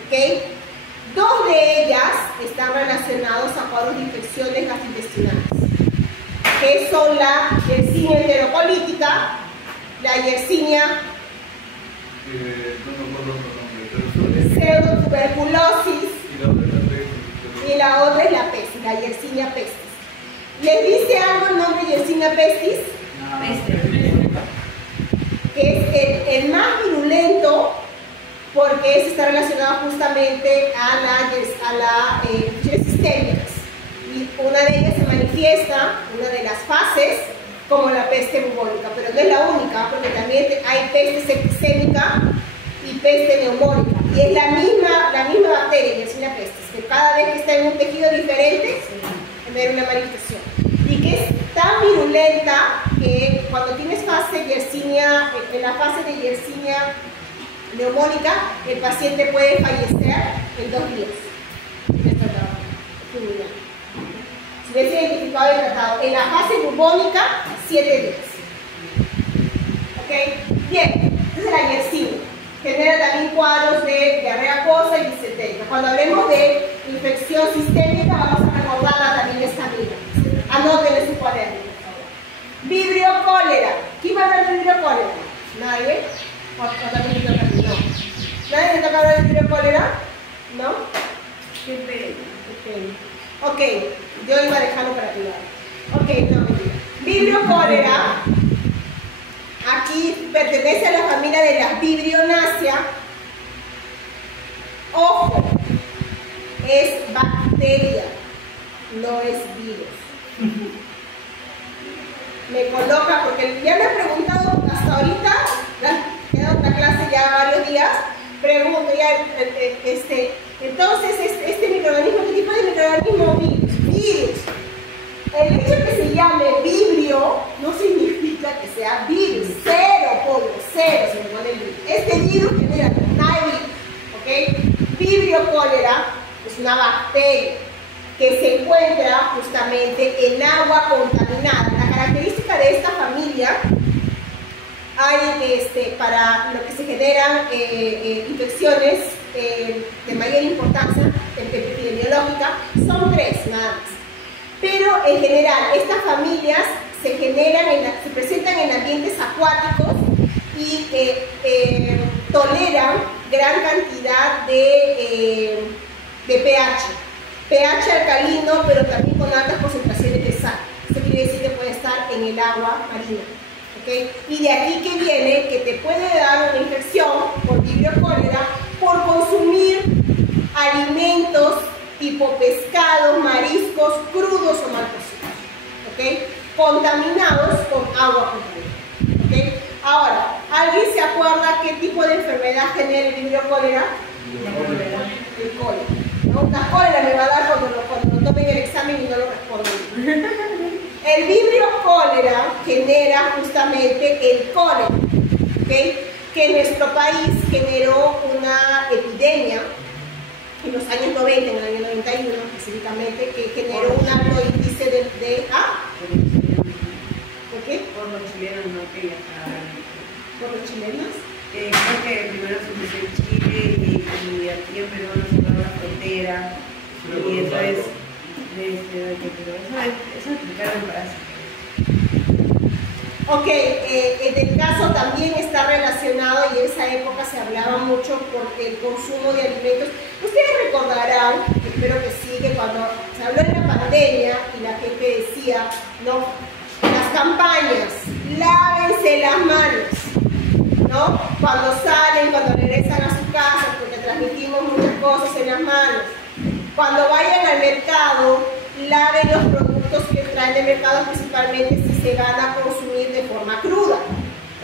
¿Okay? 2 de ellas están relacionados a cuadros de infecciones gastrointestinales, que son la Yersinia enterocolítica, la Yersinia pseudotuberculosis y la otra es la pestis, la Yersinia pestis. ¿Les dice algo el nombre Yersinia pestis? Que es el más virulento porque está relacionado justamente a las infecciones sistémicas. Y una de ellas se manifiesta, una de las fases, como la peste bubónica, pero no es la única, porque también hay peste septicémica y peste neumónica. Y es la misma bacteria, Yersinia pestis, que cada vez que está en un tejido diferente, genera una manifestación. Y que es tan virulenta que cuando tienes fase Yersinia, en la fase de Yersinia neumónica, el paciente puede fallecer en 2 días. Si es identificado y tratado. En la fase bubónica, 7 días. ¿Ok? Bien, entonces la Yersinia genera también cuadros de diarrea acuosa y disentérica. Cuando hablemos de infección sistémica, vamos a recordarla también de esta amiga. Anoten en su cuaderno, por favor. Vibrio cólera. ¿Quién va a hablar de vibrio cólera? ¿Nadie? No. ¿Nadie te toca hablar de vibrio cólera? ¿No? Qué pena. Ok, yo iba a dejarlo para privado. Ok, no, mentira. Vibrio cólera, aquí pertenece a la familia de las Vibrionaceae. Ojo, es bacteria, no es virus. Me coloca, porque ya me he preguntado hasta ahorita, he dado una clase ya varios días, pregunto ya, entonces, este microorganismo, ¿qué tipo de microorganismo? Virus. El hecho de que se llame vibrio no significa que sea virus. Cero, se me pone el virus. Este virus genera virus, ¿ok? Vibrio cólera es una bacteria que se encuentra justamente en agua contaminada. La característica de esta familia hay para lo que se generan infecciones de mayor importancia epidemiológica, son 3 nada más. Pero en general estas familias se presentan en ambientes acuáticos y toleran gran cantidad de pH alcalino, pero también con altas concentraciones de sal. Eso quiere decir que puede estar en el agua marina. ¿Okay? Y de aquí que viene que te puede dar una infección por vibrio cólera por consumir alimentos tipo pescados, mariscos, crudos o mal cocidos, ¿okay? Contaminados con agua contaminada. ¿Okay? Ahora, ¿alguien se acuerda qué tipo de enfermedad genera el vibrio cólera? El cólera, ¿no? Una cólera me va a dar cuando tomen el examen y no lo responden. El vibrio cólera genera justamente el cólera, ¿okay? Que en nuestro país generó una epidemia en los años 90, en el año 91 específicamente, que generó un alto índice de ¿por qué? Por los chilenos no querían nada. ¿Por los chilenos? Creo que primero se empezó en Chile y aquí en Perú nos cerraron la frontera. Y eso es. Eso explicaron para eso. Ok, en el caso también está relacionado y en esa época se hablaba mucho por el consumo de alimentos. Ustedes recordarán, espero que sí, que cuando se habló de la pandemia y la gente decía, no, las campañas, lávense las manos, ¿no? Cuando salen, cuando regresan a su casa, porque transmitimos muchas cosas en las manos. Cuando vayan al mercado, laven los productos que traen del mercado, principalmente si se van a consumir de forma cruda,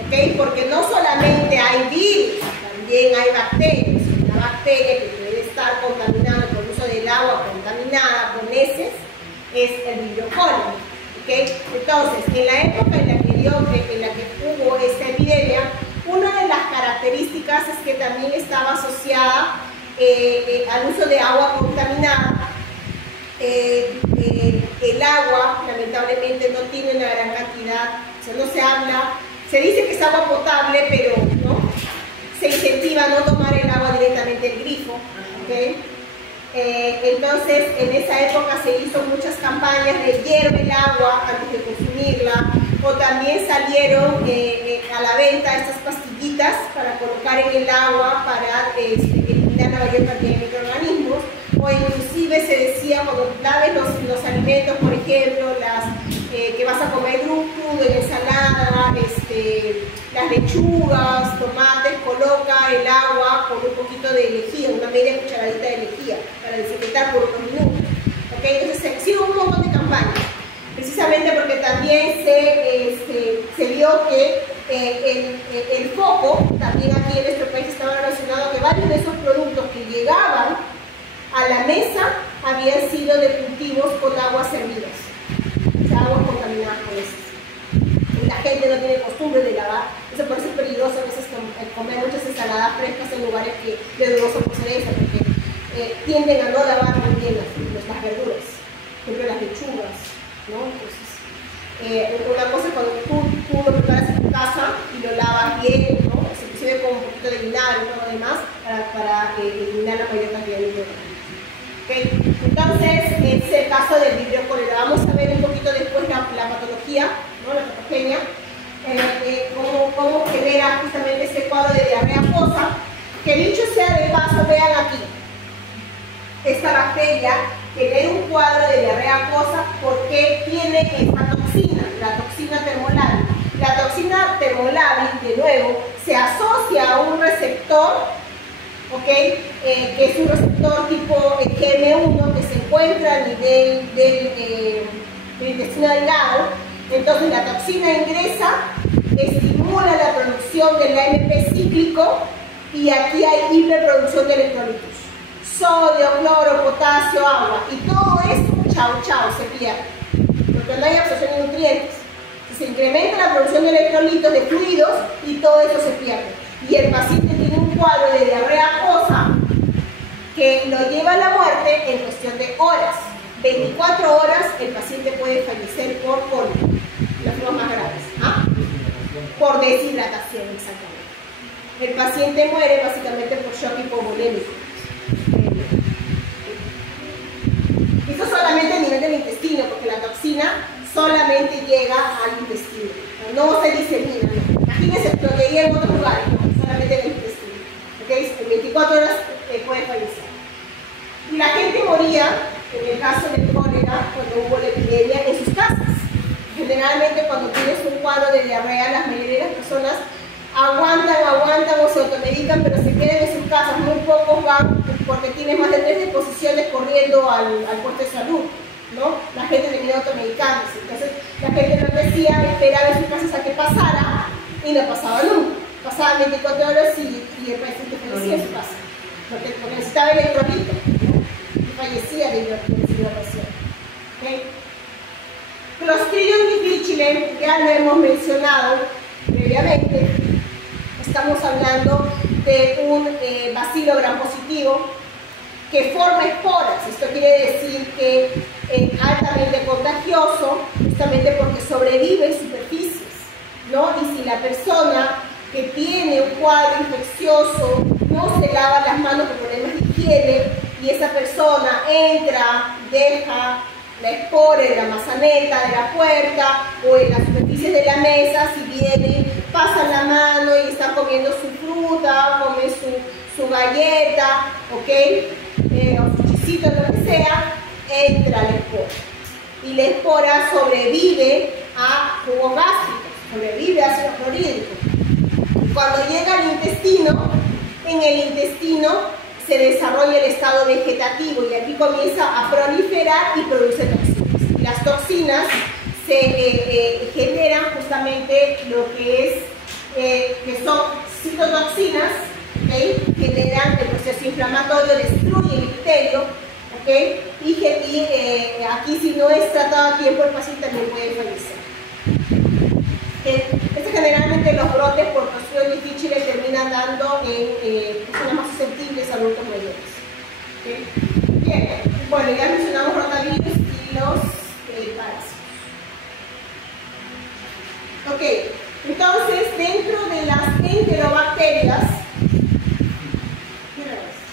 ¿ok? Porque no solamente hay virus, también hay bacterias. Una bacteria que puede estar contaminada por uso del agua contaminada con heces es el Vibrio cholerae, ¿ok? Entonces, en la época en la que hubo esta epidemia, una de las características es que también estaba asociada al uso de agua contaminada. El agua, lamentablemente, no tiene una gran cantidad, o sea, no se habla, se dice que es agua potable, pero no, se incentiva a no tomar el agua directamente del grifo, ¿ok? Entonces, en esa época se hizo muchas campañas de hierve el agua antes de consumirla, o también salieron a la venta estas pastillitas para colocar en el agua para eliminar la mayor cantidad de microorganismos, o inclusive se decía cuando laves los alimentos, por ejemplo, que vas a comer crudo, en ensalada, las lechugas, tomates, coloca el agua con un poquito de lejía, una media cucharadita de lejía, para desinfectar por unos minutos. ¿Okay? Entonces se hicieron un montón de campañas, precisamente porque también se vio que el foco, también aquí en nuestro país estaba relacionado a que varios de esos productos que llegaban a la mesa habían sido de cultivos con aguas hervidas, o sea, aguas contaminadas con heces. La gente no tiene costumbre de lavar, eso por eso es peligroso a veces comer muchas ensaladas frescas en lugares de dudosa procedencia, porque tienden a no lavar muy bien las verduras, por ejemplo las lechugas, ¿no? Entonces, una cosa es cuando tú lo preparas en tu casa y lo lavas bien, ¿no? Inclusive con un poquito de vinagre y todo lo demás para eliminar la mayor cantidad de microorganismos. ¿Okay? Entonces, es el caso del Vibrio cholerae. Vamos a ver un poquito después la patología, ¿no? La patogenia, cómo genera justamente ese cuadro de diarrea acuosa, que dicho sea de paso, vean aquí, esta bacteria genera un cuadro de diarrea acuosa porque tiene esta toxina, la toxina termolábil. La toxina termolábil, de nuevo, se asocia a un receptor, ¿okay? Que es un receptor tipo GM1 que se encuentra a nivel del intestino delgado. Entonces la toxina ingresa, estimula la producción del AMP cíclico y aquí hay hiperproducción de electrolitos. Sodio, cloro, potasio, agua. Y todo eso, chao, se pierde. Porque no hay absorción de nutrientes. Se incrementa la producción de electrolitos, de fluidos, y todo eso se pierde. Y el paciente tiene un cuadro de diarrea acuosa que lo lleva a la muerte en cuestión de horas. 24 horas el paciente puede fallecer por cólica, las formas más graves, ¿ah? Por deshidratación, exactamente. El paciente muere básicamente por shock hipovolémico. Esto solamente a nivel del intestino, porque la toxina solamente llega al intestino, no se disemina, ¿no? Imagínense lo que llega en otros lugares, no, solamente en el intestino. ¿Okay? En 24 horas puede fallecer. Y la gente moría, en el caso del cólera, cuando hubo la epidemia, en sus casas. Generalmente cuando tienes un cuadro de diarrea, la mayoría de las personas aguantan o se automedican, pero se quedan en sus casas. Muy pocos van porque tienen más de 3 deposiciones corriendo al puesto de salud, ¿no? La gente termina automedicándose. Entonces la gente no decía, esperaba en sus casas a que pasara y no pasaba nunca. Pasaban 24 horas y el paciente fallecía en su casa, porque necesitaba electrolito, ¿no? Y fallecía de deshidratación. ¿Okay? Clostridium difficile, ya lo hemos mencionado previamente. Estamos hablando de un bacilo gram positivo que forma esporas. Esto quiere decir que es altamente contagioso, justamente porque sobrevive en superficies, ¿no? Y si la persona que tiene un cuadro infeccioso no se lava las manos por problemas de higiene y esa persona entra, deja la espora en la mazaneta de la puerta o en las superficies de la mesa, si vienen, pasan la mano y están comiendo su fruta, comen su galleta, ¿ok? O su chisito, lo que sea, entra la espora. Y la espora sobrevive a jugos gástricos, sobrevive a ácido clorhídrico. Cuando llega al intestino, en el intestino se desarrolla el estado vegetativo y aquí comienza a proliferar y produce toxinas. Y las toxinas se generan justamente lo que son citotoxinas, ¿okay? Generan el proceso inflamatorio, destruye el epitelio, ¿okay? Y aquí si no es tratado a tiempo el paciente también puede fallecer. Generalmente los brotes por toxinas difíciles terminan dando en personas más susceptibles a adultos mayores. ¿Okay? Bien, bueno, ya mencionamos rotavirus y los parásitos. Ok, entonces dentro de las enterobacterias, ¿qué era eso?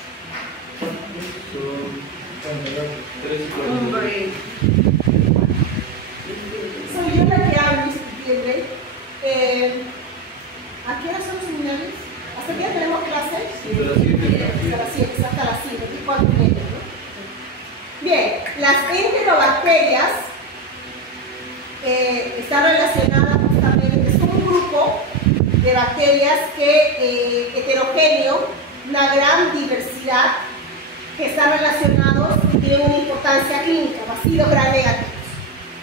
Soy yo la que hablo en septiembre. ¿A qué hora son los seminarios? ¿Hasta qué hora tenemos clases? Hasta las 7, hasta las 5, y 4 y media, ¿no? Bien, las enterobacterias están relacionadas justamente, es un grupo de bacterias heterogéneo, una gran diversidad, que están relacionados y tienen una importancia clínica, bacilos gram negativos.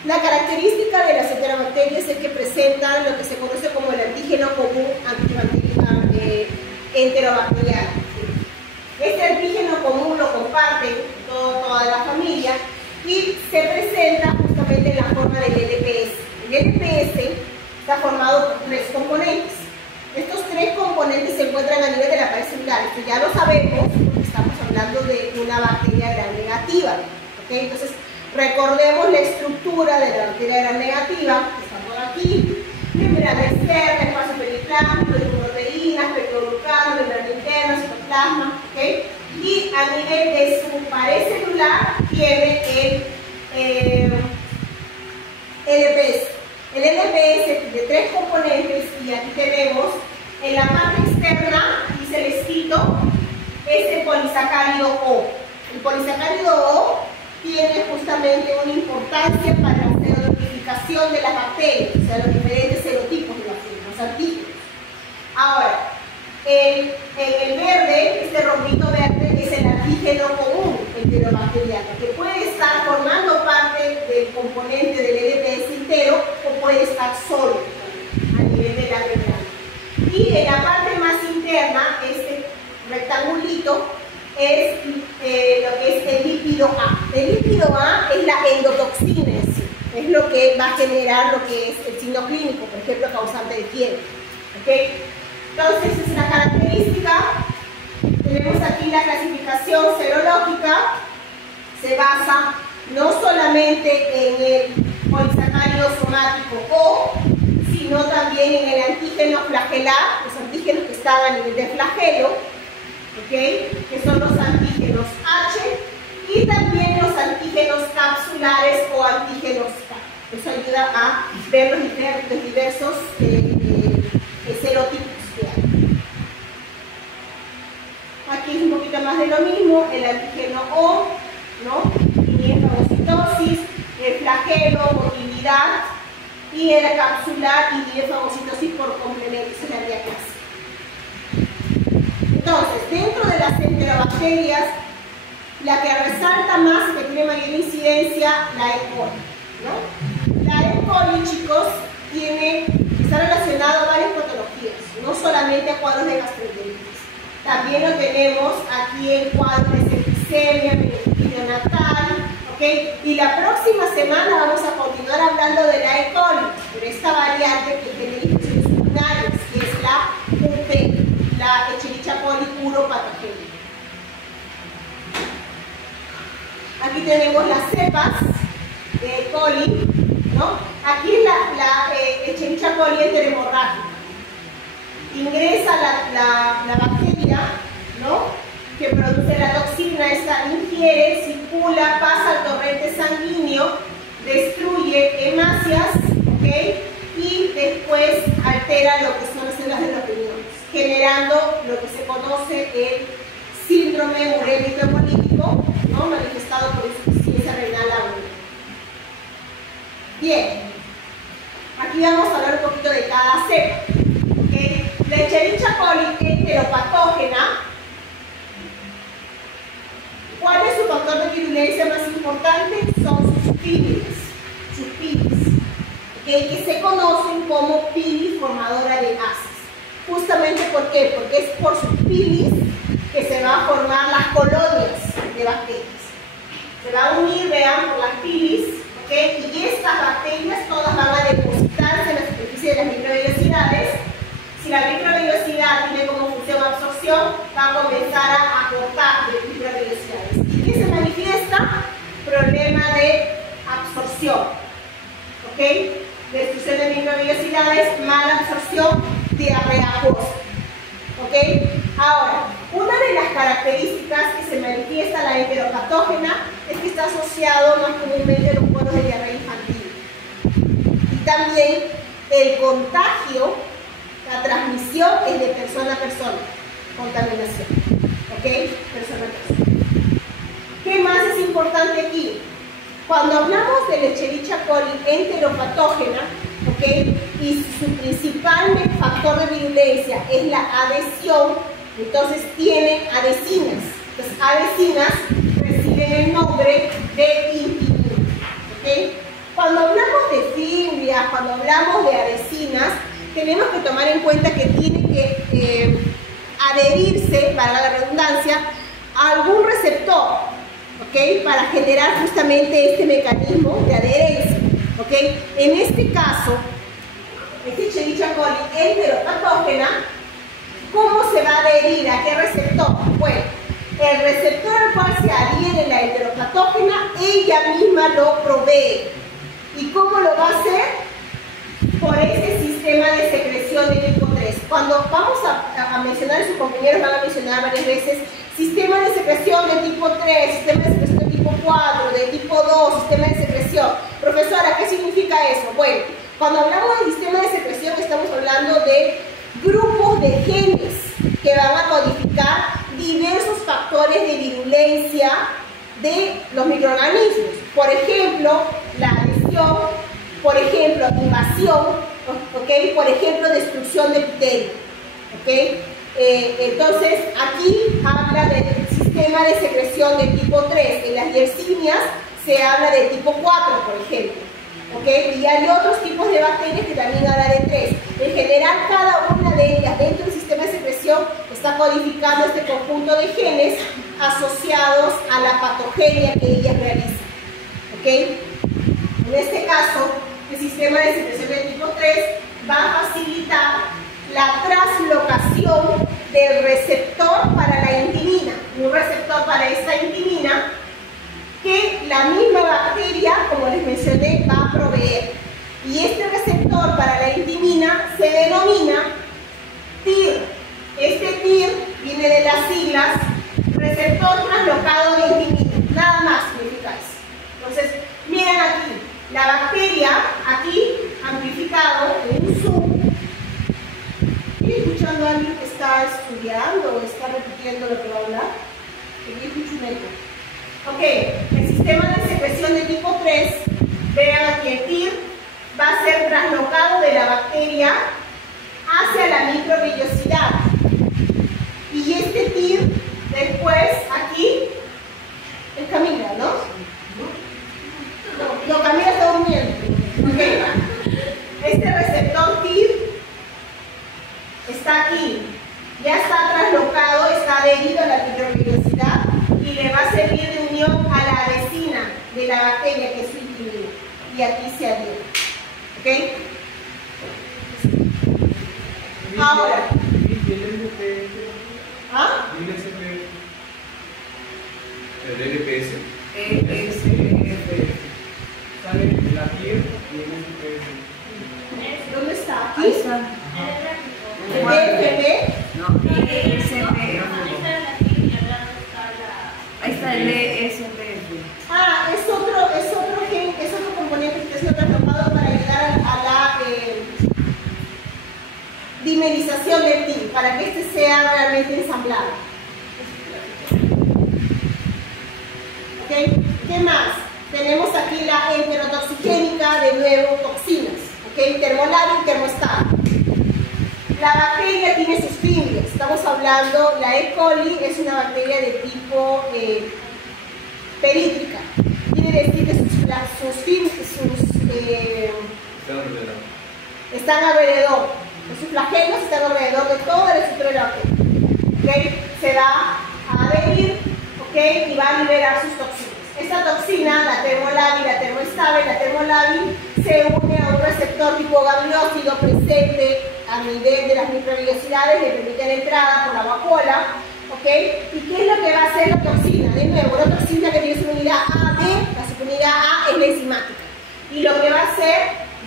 La característica de las enterobacterias es que presentan lo que se conoce como el antígeno común enterobacteriano. Este antígeno común lo comparten toda la familia y se presenta justamente en la forma del LPS. El LPS está formado por 3 componentes. Estos 3 componentes se encuentran a nivel de la pared celular. Esto ya lo sabemos porque estamos hablando de una bacteria gram negativa. ¿Okay? Entonces, recordemos la estructura de la bacteria gram negativa, que está por aquí: membrana externa, espacio periplásmico, proteínas, peptidoglucano, membrana interna, citoplasma, ¿okay? Y a nivel de su pared celular tiene el LPS. El LPS de 3 componentes y aquí tenemos en la parte externa, dice el escrito, es el polisacárido O. El polisacárido O tiene justamente una importancia para la serologificación de las bacterias, o sea, los diferentes serotipos de bacterias, los antígenos. Ahora, en el verde, este rombito verde es el antígeno común enterobacteriano, que puede estar formando parte del componente del LPS entero o puede estar solo a nivel de la membrana. Y en la parte más interna, este rectangulito, es lo que es el lípido A. El lípido A es la endotoxina en sí, es lo que va a generar lo que es el signo clínico, por ejemplo, causante de fiebre. ¿Okay? Entonces, es una característica. Tenemos aquí la clasificación serológica, se basa no solamente en el polisacárido somático O, sino también en el antígeno flagelar, los antígenos que están a nivel de flagelo, ¿okay? Que son los antígenos H, y también los antígenos capsulares o antígenos K. Eso ayuda a ver los diversos serotipos que hay. Aquí es un poquito más de lo mismo, el antígeno O, ¿no? Fagocitosis, el flagelo, motilidad, y el capsular inhibe fagocitosis por complemento, esa es la vía clásica. Entonces, dentro de las enterobacterias, la que resalta más y que tiene mayor incidencia, la E. coli, ¿no? La E. coli, chicos, está relacionado a varias patologías, no solamente a cuadros de gastroenteritis. También lo tenemos aquí en cuadros de septicemia, meningitis neonatal, ¿okay? Y la próxima semana vamos a continuar hablando de la E. coli, pero esta variante que tiene infecciones urinarias, que es la UP, la Escherichia coli uropatogénica. Aquí tenemos las cepas de E. coli, ¿no? Aquí es la Escherichia coli enterohemorrágica. Ingresa la bacteria, ¿no? Que produce la toxina, esta ingiere, circula, pasa al torrente sanguíneo, destruye hemácias, ¿ok? Y después altera lo que son las células de los riñones, generando lo que se conoce el síndrome urémico hemolítico, ¿no? Manifestado por insuficiencia renal aguda. Bien, aquí vamos a hablar un poquito de cada cepa. ¿Okay? La Escherichia coli enteropatógena virulencia más importantes son sus pilis, que se conocen como pilis formadora de gases. Justamente ¿por qué? Porque es por sus pilis que se van a formar las colonias de bacterias. Se va a unir, vean, por las pilis, ¿okay? Y estas bacterias todas van a depositarse en la superficie de las microvellosidades. Si la microvellosidad tiene como función absorción, va a comenzar a acortar de microvellosidades. ¿Y qué se manifiesta? Problema de absorción. ¿Ok? Destrucción de microvellosidades, mala absorción, diarrea acuosa. ¿Ok? Ahora, una de las características que se manifiesta la enteropatógena es que está asociado más comúnmente a los cuadros de diarrea infantil. Y también el contagio, la transmisión es de persona a persona, contaminación. ¿Ok? Persona a persona. ¿Qué más es importante aquí? Cuando hablamos de Escherichia coli enteropatógena, ¿ok? Y su principal factor de virulencia es la adhesión, entonces tienen adhesinas. Las adhesinas reciben el nombre de intimina. ¿Ok? Cuando hablamos de fimbrias, cuando hablamos de adhesinas, tenemos que tomar en cuenta que tiene que adherirse, para la redundancia, a algún receptor, ¿ok? Para generar justamente este mecanismo de adherencia, ¿ok? En este caso, Escherichia coli enteropatógena, ¿cómo se va a adherir? ¿A qué receptor? Bueno, el receptor al cual se adhiere la enteropatógena, ella misma lo provee. ¿Y cómo lo va a hacer? Por ese sistema de secreción de tipo 3. Cuando vamos a mencionar, sus compañeros van a mencionar varias veces, sistema de secreción de tipo 3, sistema de secreción de tipo 4, de tipo 2, sistema de secreción. Profesora, ¿qué significa eso? Bueno, cuando hablamos del sistema de secreción estamos hablando de grupos de genes que van a codificar diversos factores de virulencia de los microorganismos. Por ejemplo, la adhesión, por ejemplo, invasión, ¿okay? Por ejemplo, destrucción de epitelio. ¿Okay? Entonces, aquí habla del sistema de secreción de tipo 3. En las yersinias se habla de tipo 4, por ejemplo. ¿Okay? Y hay otros tipos de bacterias que también hablan de 3. En general, cada una de ellas dentro del sistema de secreción está codificando este conjunto de genes asociados a la patogenia que ellas realizan. ¿Okay? En este caso, el sistema de secreción de tipo 3 va a facilitar la translocación del receptor para la intimina, un receptor para esta intimina que la misma bacteria, como les mencioné, va a proveer. Y este receptor para la intimina se denomina TIR. Este TIR viene de las siglas receptor translocado de intimina, nada más significa eso. Entonces, miren aquí, la bacteria, aquí, amplificado en un zoom. ¿Estoy escuchando a alguien que está estudiando o está repitiendo lo que va a hablar? Aquí escucho un eco. Ok, el sistema de secreción de tipo 3, vean aquí el TIR, va a ser traslocado de la bacteria hacia la microvellosidad. Y este TIR, después, aquí, es Camila, ¿no? No, Camila está durmiendo. Okay. Este receptor TIR está aquí, ya está traslocado, está adherido a la microvellosidad y le va a servir de unión a la adhesina de la bacteria, que es su intimina. Y aquí se adhiere. ¿Ok? Ahora. ¿Ah? El LPS. Sale la TIR y el LPS. ¿Dónde está? ¿Aquí? Ahí está. ¿El BFP? No, ESP. Ahí está el ESPF. Ah, es otro gen, es otro componente que está siendo traslocado para ayudar a la dimerización del TIR, para que este sea realmente ensamblado. ¿Okay? ¿Qué más? Tenemos aquí la enterotoxigénica, de nuevo, toxinas. ¿Okay? Termolábil y termoestático. La bacteria tiene sus fimbrias. Estamos hablando, la E. coli es una bacteria de tipo Perítrica. Quiere decir que están alrededor. Sus flagelos están alrededor de toda la estructura de la bacteria. ¿Okay? Se va a adherir, ¿okay? Y va a liberar sus toxinas. Esta toxina, la termolábil, la termoestable, la termolábil, se une a un receptor tipo gangliósido presente a nivel de las microvellosidades, le permite la entrada por la vacuola. ¿Okay? ¿Y qué es lo que va a hacer la toxina? De nuevo, una toxina que tiene subunidad A, B, la subunidad A es la enzimática. Y lo que va a hacer,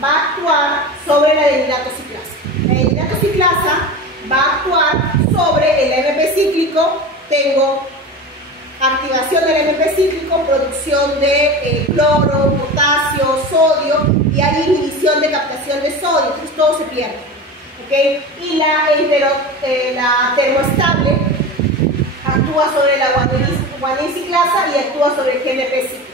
va a actuar sobre la denilatociclasa. La denilatociclasa va a actuar sobre el AMP cíclico. Tengo activación del AMP cíclico, producción de cloro, potasio, sodio, y hay inhibición de captación de sodio, entonces todo se pierde. ¿Okay? Y la termoestable actúa sobre la guanidiciclasa y actúa sobre el GNP cíclico.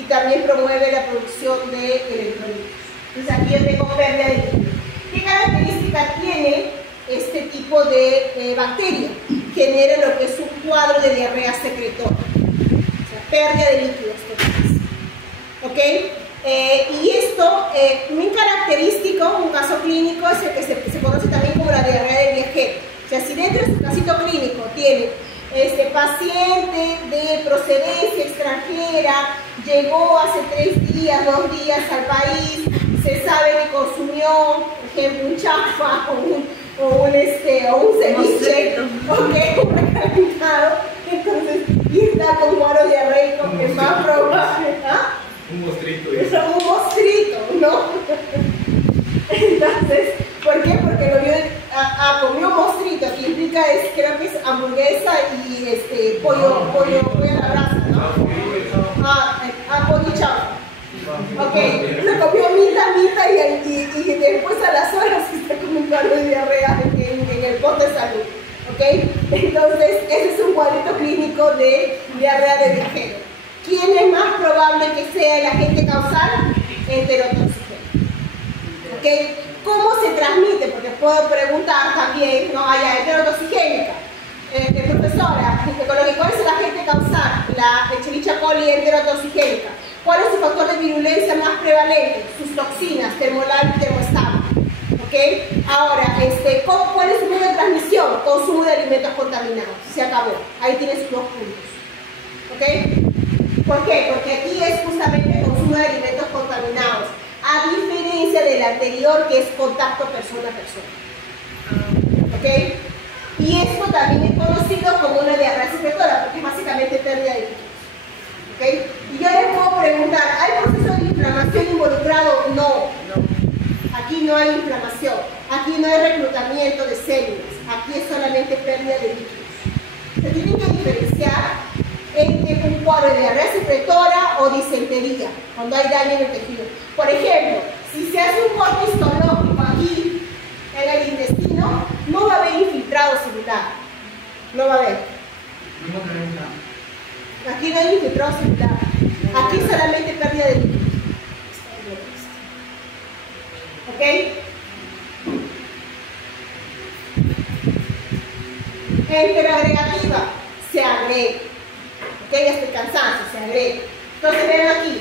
Y también promueve la producción de electrolitos. Entonces aquí yo tengo pérdida de líquido. ¿Qué característica tiene este tipo de bacteria? Genera lo que es un cuadro de diarrea secretora. O sea, pérdida de líquidos totales. ¿Ok? Y esto, muy característico, un caso clínico, es el que se conoce también como la diarrea del viajero. O sea, si dentro de su casito clínico tiene paciente de procedencia extranjera, llegó hace 3 días, 2 días al país, se sabe que consumió, por ejemplo, un chafa o un ceviche, un recalentado, entonces, y está con cuadro diarreico, que es más probable. ¿Ah? Un mostrito. Es un mostrito, ¿no? Entonces, ¿por qué? Porque lo vio, comió mostrito, que implica, creo que es hamburguesa y pollo a la brasa, ¿no? Pollo y chavo. Ok, se comió mitad y después a las horas se está con un cuadro de diarrea en el poste de salud. Ok, entonces ese es un cuadrito clínico de diarrea de viajero. ¿Quién es más probable que sea el agente causal? Enterotoxigénico. ¿Ok? ¿Cómo se transmite? Porque puedo preguntar también, ¿no? Haya enterotoxigénica. Profesora, ¿cuál es el agente causal? La Escherichia coli enterotoxigénica. ¿Cuál es su factor de virulencia más prevalente? Sus toxinas, termolábil y termoestable. ¿Ok? Ahora, ¿cuál es su modo de transmisión? Consumo de alimentos contaminados. Se acabó. Ahí tienes sus 2 puntos. ¿Ok? ¿Por qué? Porque aquí es justamente consumo de alimentos contaminados, a diferencia del anterior que es contacto persona a persona. ¿Ok? Y esto también es conocido como una diarrea secretora, porque es básicamente pérdida de líquidos. ¿Ok? Y yo les puedo preguntar, ¿hay proceso de inflamación involucrado? No. Aquí no hay inflamación, aquí no hay reclutamiento de células, aquí es solamente pérdida de líquidos. Se tienen que diferenciar entre un cuadro de diarrea secretora o disentería, cuando hay daño en el tejido. Por ejemplo, si se hace un corte histológico aquí en el intestino, no va a haber infiltrado celular. No va a haber. Aquí no hay infiltrado celular. Aquí solamente pérdida de líquidos. ¿Ok? Enteroagregativa se agrega. ¿Ok? Hasta el cansancio se agrega. Entonces ven aquí,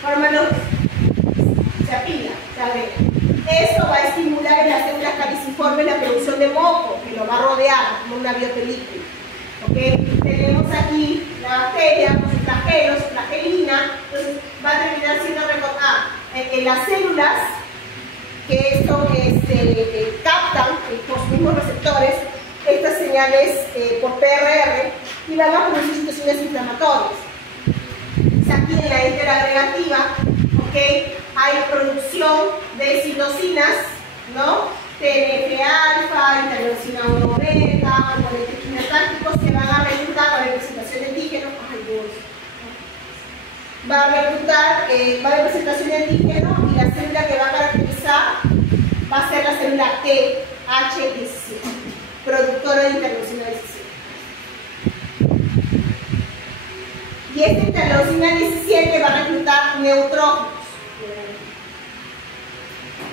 forma los, se apila, se agrega. Esto va a estimular en las células caliciformes la producción de moco, que lo va a rodear como una biopelícula. ¿Ok? Tenemos aquí la bacteria con sus flagelos, su flagelina, entonces va a terminar siendo en las células que esto captan por sus mismos receptores estas señales por PRR y van a producir situaciones inflamatorias. Aquí en la enteragregativa, ¿okay? Hay producción de citocinas, ¿no? TNF-alfa, interleucina 1 beta, componentes quimiotácticos que van a reclutar la representación de antígeno. Va a reclutar, va a haber presentación de antígeno y la célula que va a caracterizar va a ser la célula TH17, productora de interleucina 17. Y esta interleucina 17 va a reclutar neutrófilos.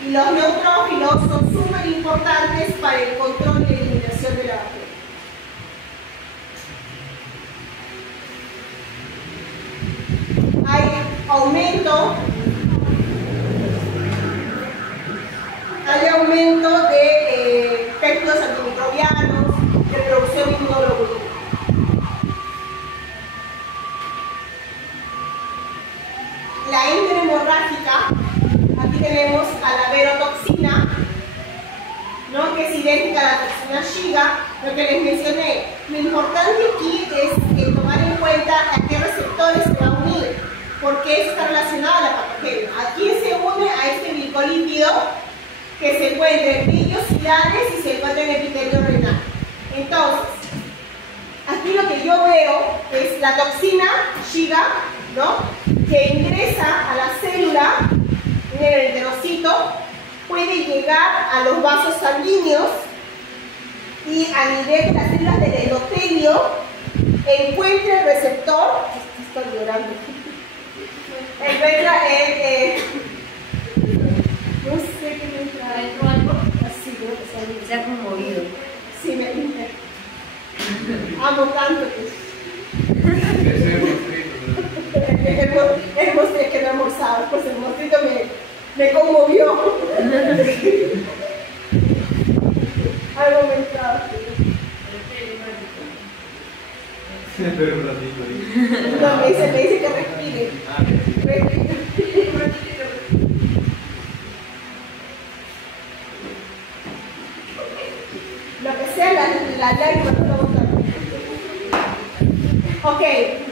Y los neutrófilos son súper importantes para el control y la eliminación de la bacteria. ¿no? Que es idéntica a la toxina Shiga, lo que les mencioné. Lo importante aquí es tomar en cuenta a qué receptores se va a unir, porque eso está relacionado a la patogenia. ¿A quién se une? A este glicolípido que se encuentra en brillos cilanes y se encuentra en epitelio renal. Entonces, aquí lo que yo veo es la toxina Shiga, ¿no? Que ingresa a la célula en el enterocito, puede llegar a los vasos sanguíneos y a nivel de las células del endotelio encuentra el receptor, estoy llorando, encuentra el, no sé qué encuentra, ¿adentro algo? Así, creo que Se ha conmovido. sí, me amo tanto que el mostrito que no almorzaba, pues el mostrito me conmovió. Algo me entraba. No, me dice que respire. Lo que sea, la lágrima no lo botan. Ok, y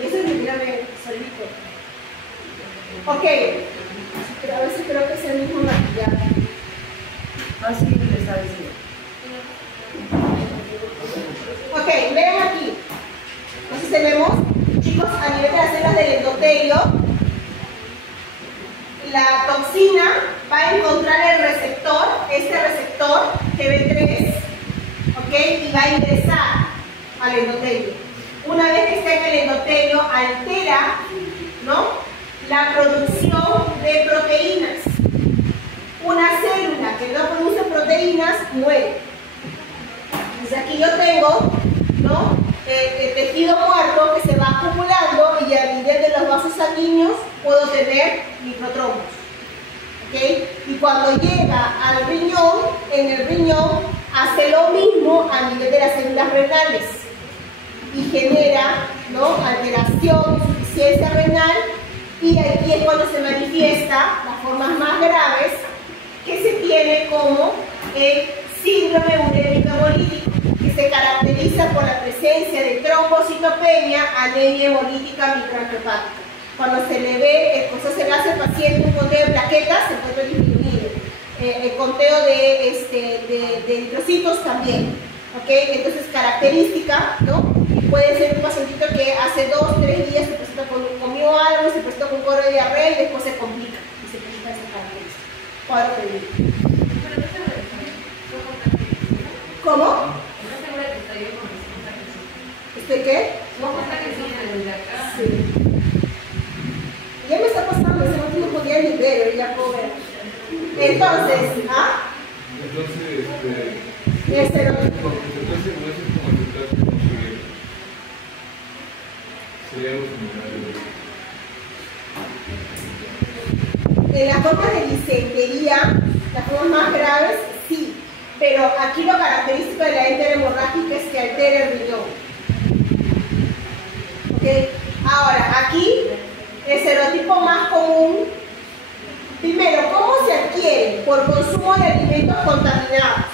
eso es mírame solito. Ok, pero a veces creo que es el mismo maquillaje. Así le está diciendo. Ok, vean aquí. Entonces tenemos, chicos, a nivel de las células del endotelio, la toxina va a encontrar el receptor, este receptor GB3, ok, y va a ingresar al endotelio. Una vez que está en el endotelio, altera, ¿no?, la producción de proteínas. Una célula que no produce proteínas muere. Entonces aquí yo tengo, ¿no?, el tejido muerto que se va acumulando y a nivel de los vasos sanguíneos puedo tener microtrombos. ¿Okay? Y cuando llega al riñón, en el riñón hace lo mismo a nivel de las células renales y genera, ¿no?, alteración, insuficiencia renal, y aquí es cuando se manifiesta las formas más graves que se tiene como el síndrome urémico hemolítico, que se caracteriza por la presencia de trombocitopenia, anemia hemolítica microangiopática. Cuando se le ve el proceso, se le hace al paciente un conteo de plaquetas, se encuentra disminuido. El conteo de eritrocitos también. ¿Okay? Entonces, característica, ¿no? Puede ser un pacientito que hace 2 o 3 días se presenta comió algo, se presentó con cuadro de diarrea y después se complica. Y se presenta esa característica. Cuadro de diarrea. ¿Cómo? ¿Este qué? Sí. Ya me está pasando, ese no podía ni ver, ya puedo ver. Entonces, ¿ah? Entonces, el serotipo. En las formas de disentería, las formas más graves, sí, pero aquí lo característico de la enterohemorrágica es que altera el riñón. ¿Okay? Ahora, aquí, el serotipo más común, primero, ¿cómo se adquiere? Por consumo de alimentos contaminados.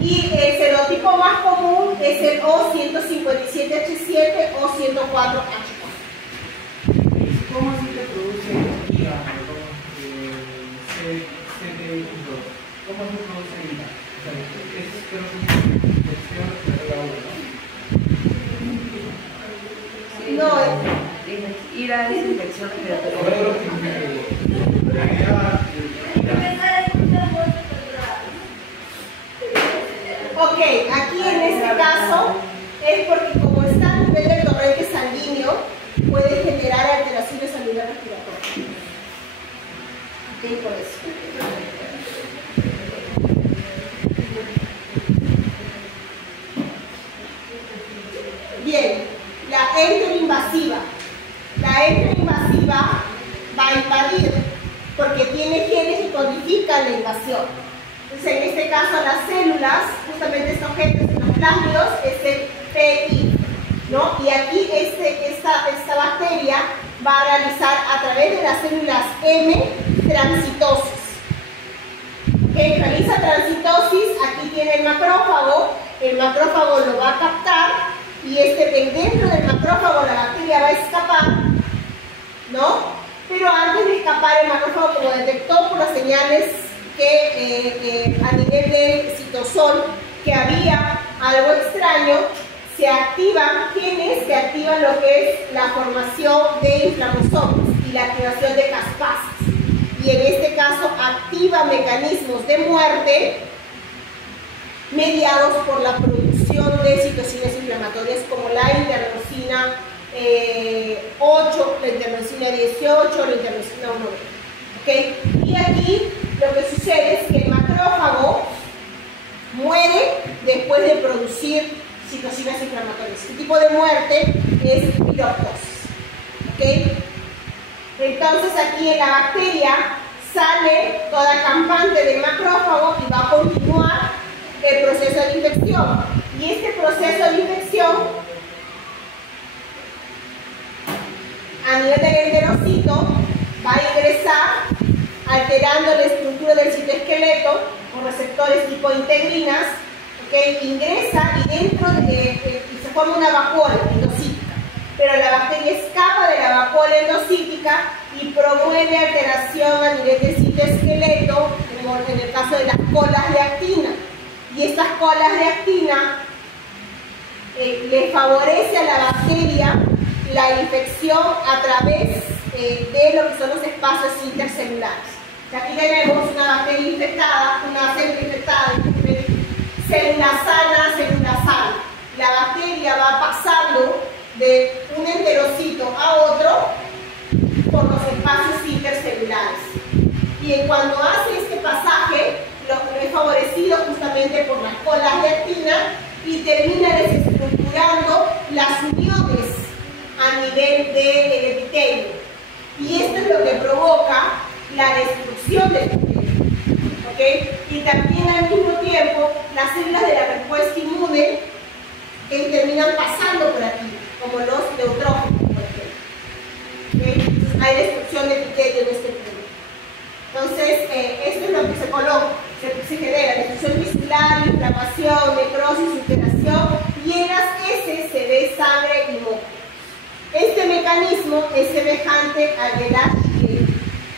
Y el serotipo más común es el O157H7 o 104H4. ¿Cómo se te produce IVA? CD2. ¿Cómo se produce IVA? O sea, es creo que es una infección de la uva, ¿no? No, IVA es infección respiratoria. ok, aquí en este caso es porque como está a nivel del torrente sanguíneo, puede generar alteraciones a nivel respiratorio. Ok, por eso. Bien, la enteroinvasiva. La enteroinvasiva va a invadir porque tiene genes que codifican la invasión. Entonces, en este caso, las células, justamente estos genes en los plásmidos, es el PI, ¿no? Y aquí esta bacteria va a realizar a través de las células M transitosis. ¿Okay? Realiza transitosis, aquí tiene macrófago lo va a captar y dentro del macrófago la bacteria va a escapar, ¿no? Pero antes de escapar, el macrófago, como detectó por las señales que a nivel del citosol que había algo extraño, se activan genes que activan lo que es la formación de inflammasomes y la activación de caspases. Y en este caso activa mecanismos de muerte mediados por la producción de citocinas inflamatorias como la interleucina 8, la interleucina 18, la interleucina 1. ¿Okay? Y aquí lo que sucede es que el macrófago muere después de producir citocinas inflamatorias. Este tipo de muerte es piroptosis. ¿Okay? Entonces aquí en la bacteria sale toda campante del macrófago y va a continuar el proceso de infección. Y este proceso de infección a nivel del enterocito va a ingresar alterando la estructura del citoesqueleto con receptores tipo integrinas, ¿okay? Ingresa y dentro y se forma una vacuola endocítica. Pero la bacteria escapa de la vacuola endocítica y promueve alteración a nivel del citoesqueleto, en el caso de las colas de actina. Y estas colas de actina le favorece a la bacteria la infección a través de lo que son los espacios intercelulares. Aquí tenemos una bacteria infectada, una célula infectada, célula sana, célula sana. La bacteria va pasando de un enterocito a otro por los espacios intercelulares. Y cuando hace este pasaje, lo es favorecido justamente por las colas de actina y termina desestructurando las uniones a nivel del epitelio. Y esto es lo que provoca la destrucción del epitelio. ¿Okay? Y también al mismo tiempo, las células de la respuesta inmune que terminan pasando por aquí, como los neutrófilos, por ejemplo. ¿Okay? Entonces, hay destrucción de epitelio en este punto. Entonces, esto es lo que se coloca, se genera destrucción tisular, inflamación, necrosis, ulceración, y en las heces se ve sangre y moco. Este mecanismo es semejante al de la Shigella.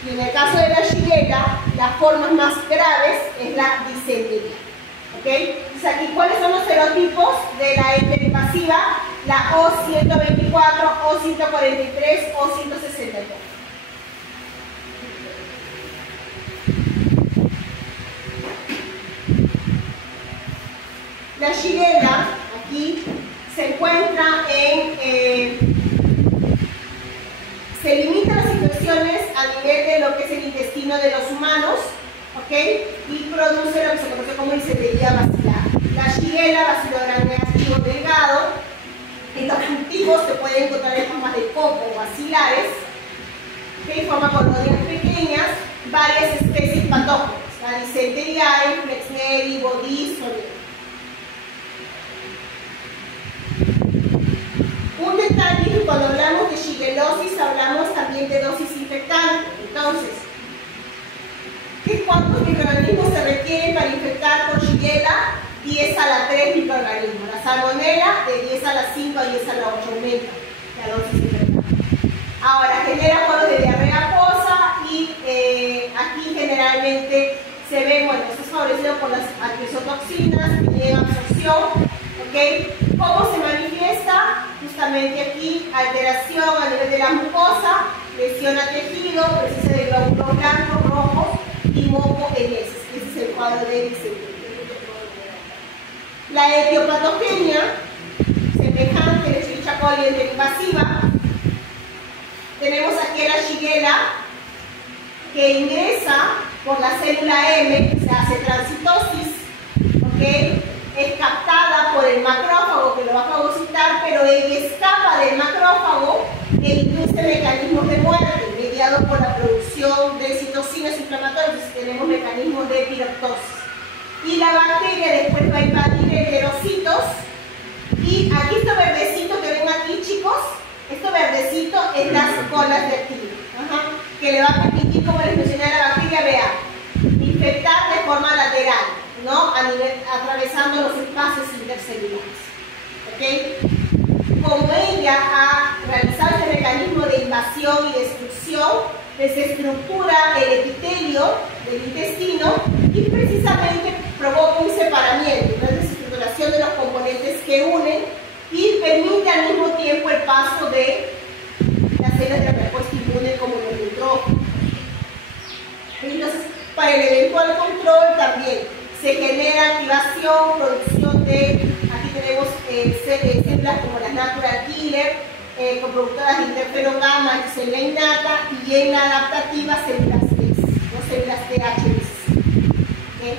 Y en el caso de la Shigella, las formas más graves es la disentería. ¿Okay? Entonces aquí, ¿cuáles son los serotipos de la invasiva? La O124, O143, O162. La Shigella, aquí, se encuentra se limitan las infecciones a nivel de lo que es el intestino de los humanos, ¿ok? Y produce lo que se conoce como disentería basilar. La Shigella, bacilo gram-negativo delgado. Estos cultivos se pueden encontrar en formas de copo o bacilares, que forman colonias pequeñas, varias especies patógenas. La Disenteriae, Flexneri, Bodis, Soleil. Un detalle es que cuando hablamos de shigellosis hablamos también de dosis infectante. Entonces, ¿cuántos microorganismos se requieren para infectar con Shigella? 10 a la 3 microorganismos. La salmonella de 10 a la 5 a 10 a la 8 aumenta la dosis infectante. Ahora, genera cuadros de diarrea acuosa y aquí generalmente se ve, bueno, esto es favorecido por las antisotoxinas que tienen absorción. ¿Okay? ¿Cómo se manifiesta? Justamente aquí, alteración a nivel de la mucosa, lesión a tejido, presencia de glóbulos blancos, rojos y moco en heces. Ese es el cuadro de disentería. La etiopatogenia, semejante a la Escherichia coli invasiva. Tenemos aquí a la Shigella que ingresa por la célula M, se hace transitosis, ¿ok? Es captada por el macrófago que lo va a fagocitar, pero ella escapa del macrófago e induce mecanismos de muerte mediados por la producción de citocinas inflamatorias. Tenemos mecanismos de piroptosis. Y la bacteria después va a invadir enterocitos. Y aquí esto verdecito que ven aquí, chicos, esto verdecito es las colas de actina, que le va a permitir, como les mencioné a la bacteria, vean, infectar de forma lateral. ¿no? Atravesando los espacios intercelulares. ¿Okay? Como ella ha realizado este mecanismo de invasión y destrucción, desestructura el epitelio del intestino y precisamente provoca un separamiento, una desestructuración de los componentes que unen y permite al mismo tiempo el paso de las células de respuesta inmune como los neutrófilos. Entonces, para el eventual control también se genera activación, producción de, aquí tenemos células como las natural killer, coproductoras de interferón gamma, célula innata, y en la adaptativa células X, ¿no? Células THX. ¿Okay?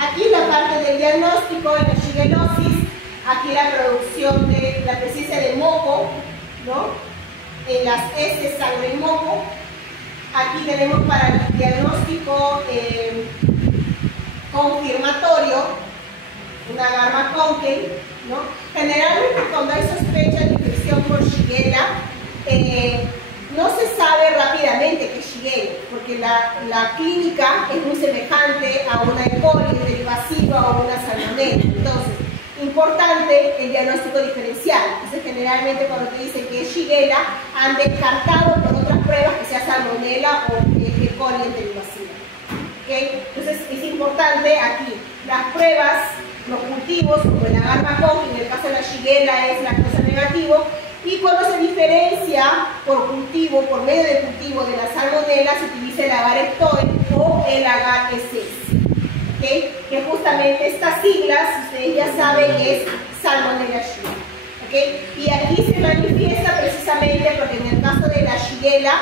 Aquí la parte del diagnóstico en la shigellosis, aquí la producción de la presencia de moco, ¿no? En las heces, sangre y moco. Aquí tenemos para el diagnóstico confirmatorio una Garma Conkel, ¿no? Generalmente cuando hay sospecha de infección por Shigella, no se sabe rápidamente que es Shigella, porque la clínica es muy semejante a una E. coli derivasiva o una Salmonella. Entonces, importante el diagnóstico diferencial. Entonces, generalmente cuando te dicen que es Shigella, han descartado por otras pruebas que sea Salmonella o E. coli derivasiva. ¿Okay? Entonces, es importante aquí las pruebas, los cultivos, como el Garma Conkel, en el caso de la Shigella es lactosa negativo, y cuando se diferencia por cultivo, por medio del cultivo de la Salmonella, se utiliza el agar Ectoin o el agar SS. ¿Okay? Que justamente estas siglas, ustedes ya saben, es Salmonella Shigella. ¿Okay? Y aquí se manifiesta precisamente porque en el caso de la Shigella,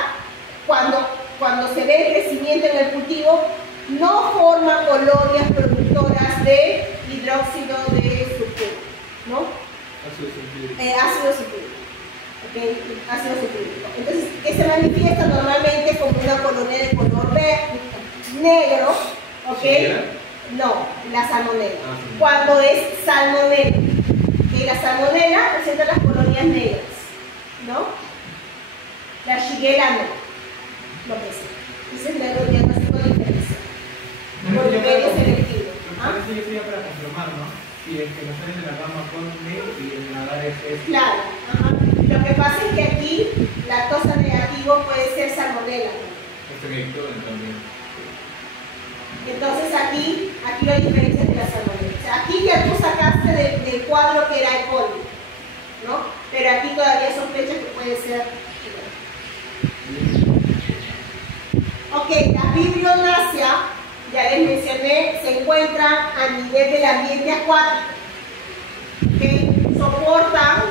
cuando se ve el crecimiento en el cultivo, no forma colonias productoras de hidróxido de sulfuro, ¿no? Ácido sulfúrico. Okay, ácido sulfúrico. Entonces, que se manifiesta normalmente como una colonia de color negro, ¿ok? No, la salmonella. Cuando es salmonella, ¿okay? La salmonella presenta las colonias negras, ¿no? La Shigella no presenta. Ese es el diagnóstico de diferencia. Por medio selectivo. Eso yo quería para confirmar, ¿no? Si es que nos salen de la Garma Conkel y el agar SS. Claro, ajá. Lo que pasa es que aquí lactosa negativo puede ser salmonella. También. Entonces aquí hay diferencias de la salmonella. O sea, aquí ya tú sacaste del cuadro que era E. coli, ¿no? Pero aquí todavía sospechas que puede ser. Ok, la fibrionasia, ya les mencioné, se encuentra a nivel del ambiente acuático. ¿Okay? Soportan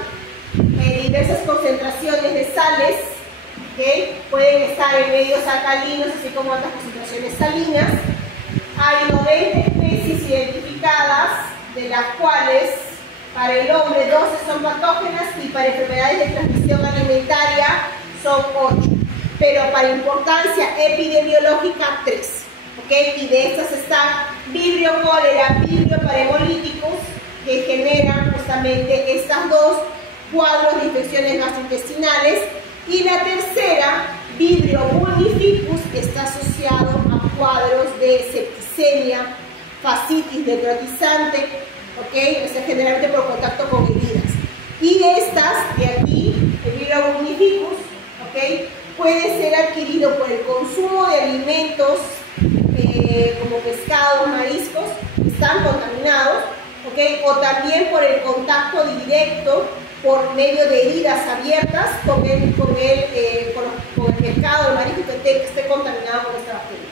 diversas concentraciones de sales, ¿okay? Pueden estar en medios alcalinos, así como otras concentraciones salinas. Hay 90 especies identificadas, de las cuales para el hombre 12 son patógenas y para enfermedades de transmisión alimentaria son 8. Pero para importancia epidemiológica 3. ¿Okay? Y de estas están Vibrio cólera, Vibrio parahemolíticos, que generan justamente estas dos cuadros de infecciones gastrointestinales, y la tercera, Vibrio vulnificus, que está asociado a cuadros de septicemia, fascitis necrotizante, ¿okay? O sea, generalmente por contacto con heridas. Y de estas, de aquí, el Vibrio vulnificus, ¿okay? Puede ser adquirido por el consumo de alimentos como pescados, mariscos, que están contaminados, ¿okay? O también por el contacto directo por medio de heridas abiertas con el pescado, el marisco que esté contaminado con esta bacteria.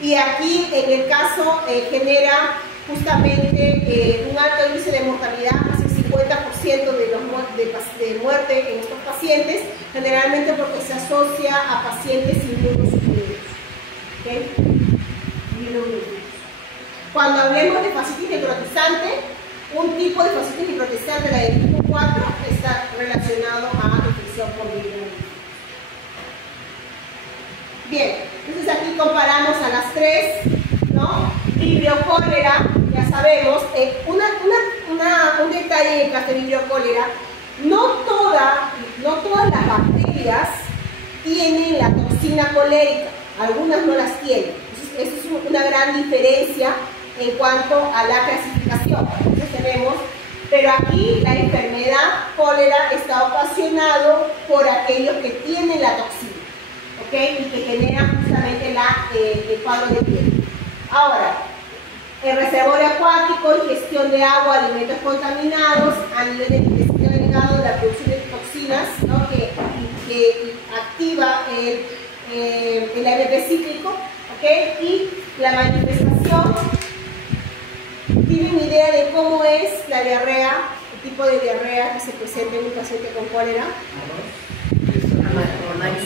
Y aquí, en el caso, genera justamente un alto índice de mortalidad, casi el 50% de muerte en estos pacientes, generalmente porque se asocia a pacientes inmunosuprimidos. ¿Okay? Cuando hablemos de fascitis necrotizante, un tipo de fascitis necrotizante, la de tipo 4, está relacionado a infección por vibrio. Bien, entonces aquí comparamos a las tres, ¿no? Vibrio cólera, ya sabemos, un detalle en el caso de vibrio cólera, no todas las bacterias tienen la toxina colérica, algunas no las tienen. Esa es una gran diferencia en cuanto a la clasificación. Entonces tenemos, pero aquí la enfermedad cólera está ocasionado por aquellos que tienen la toxina, ¿ok? Y que generan justamente el cuadro de piel. Ahora, el reservorio acuático, ingestión de agua, alimentos contaminados, a nivel del intestino delgado, la producción de toxinas, ¿no? que activa el AMP cíclico, ¿ok? Y la manifestación. ¿Tienen idea de cómo es la diarrea, el tipo de diarrea que se presenta en un paciente con cólera?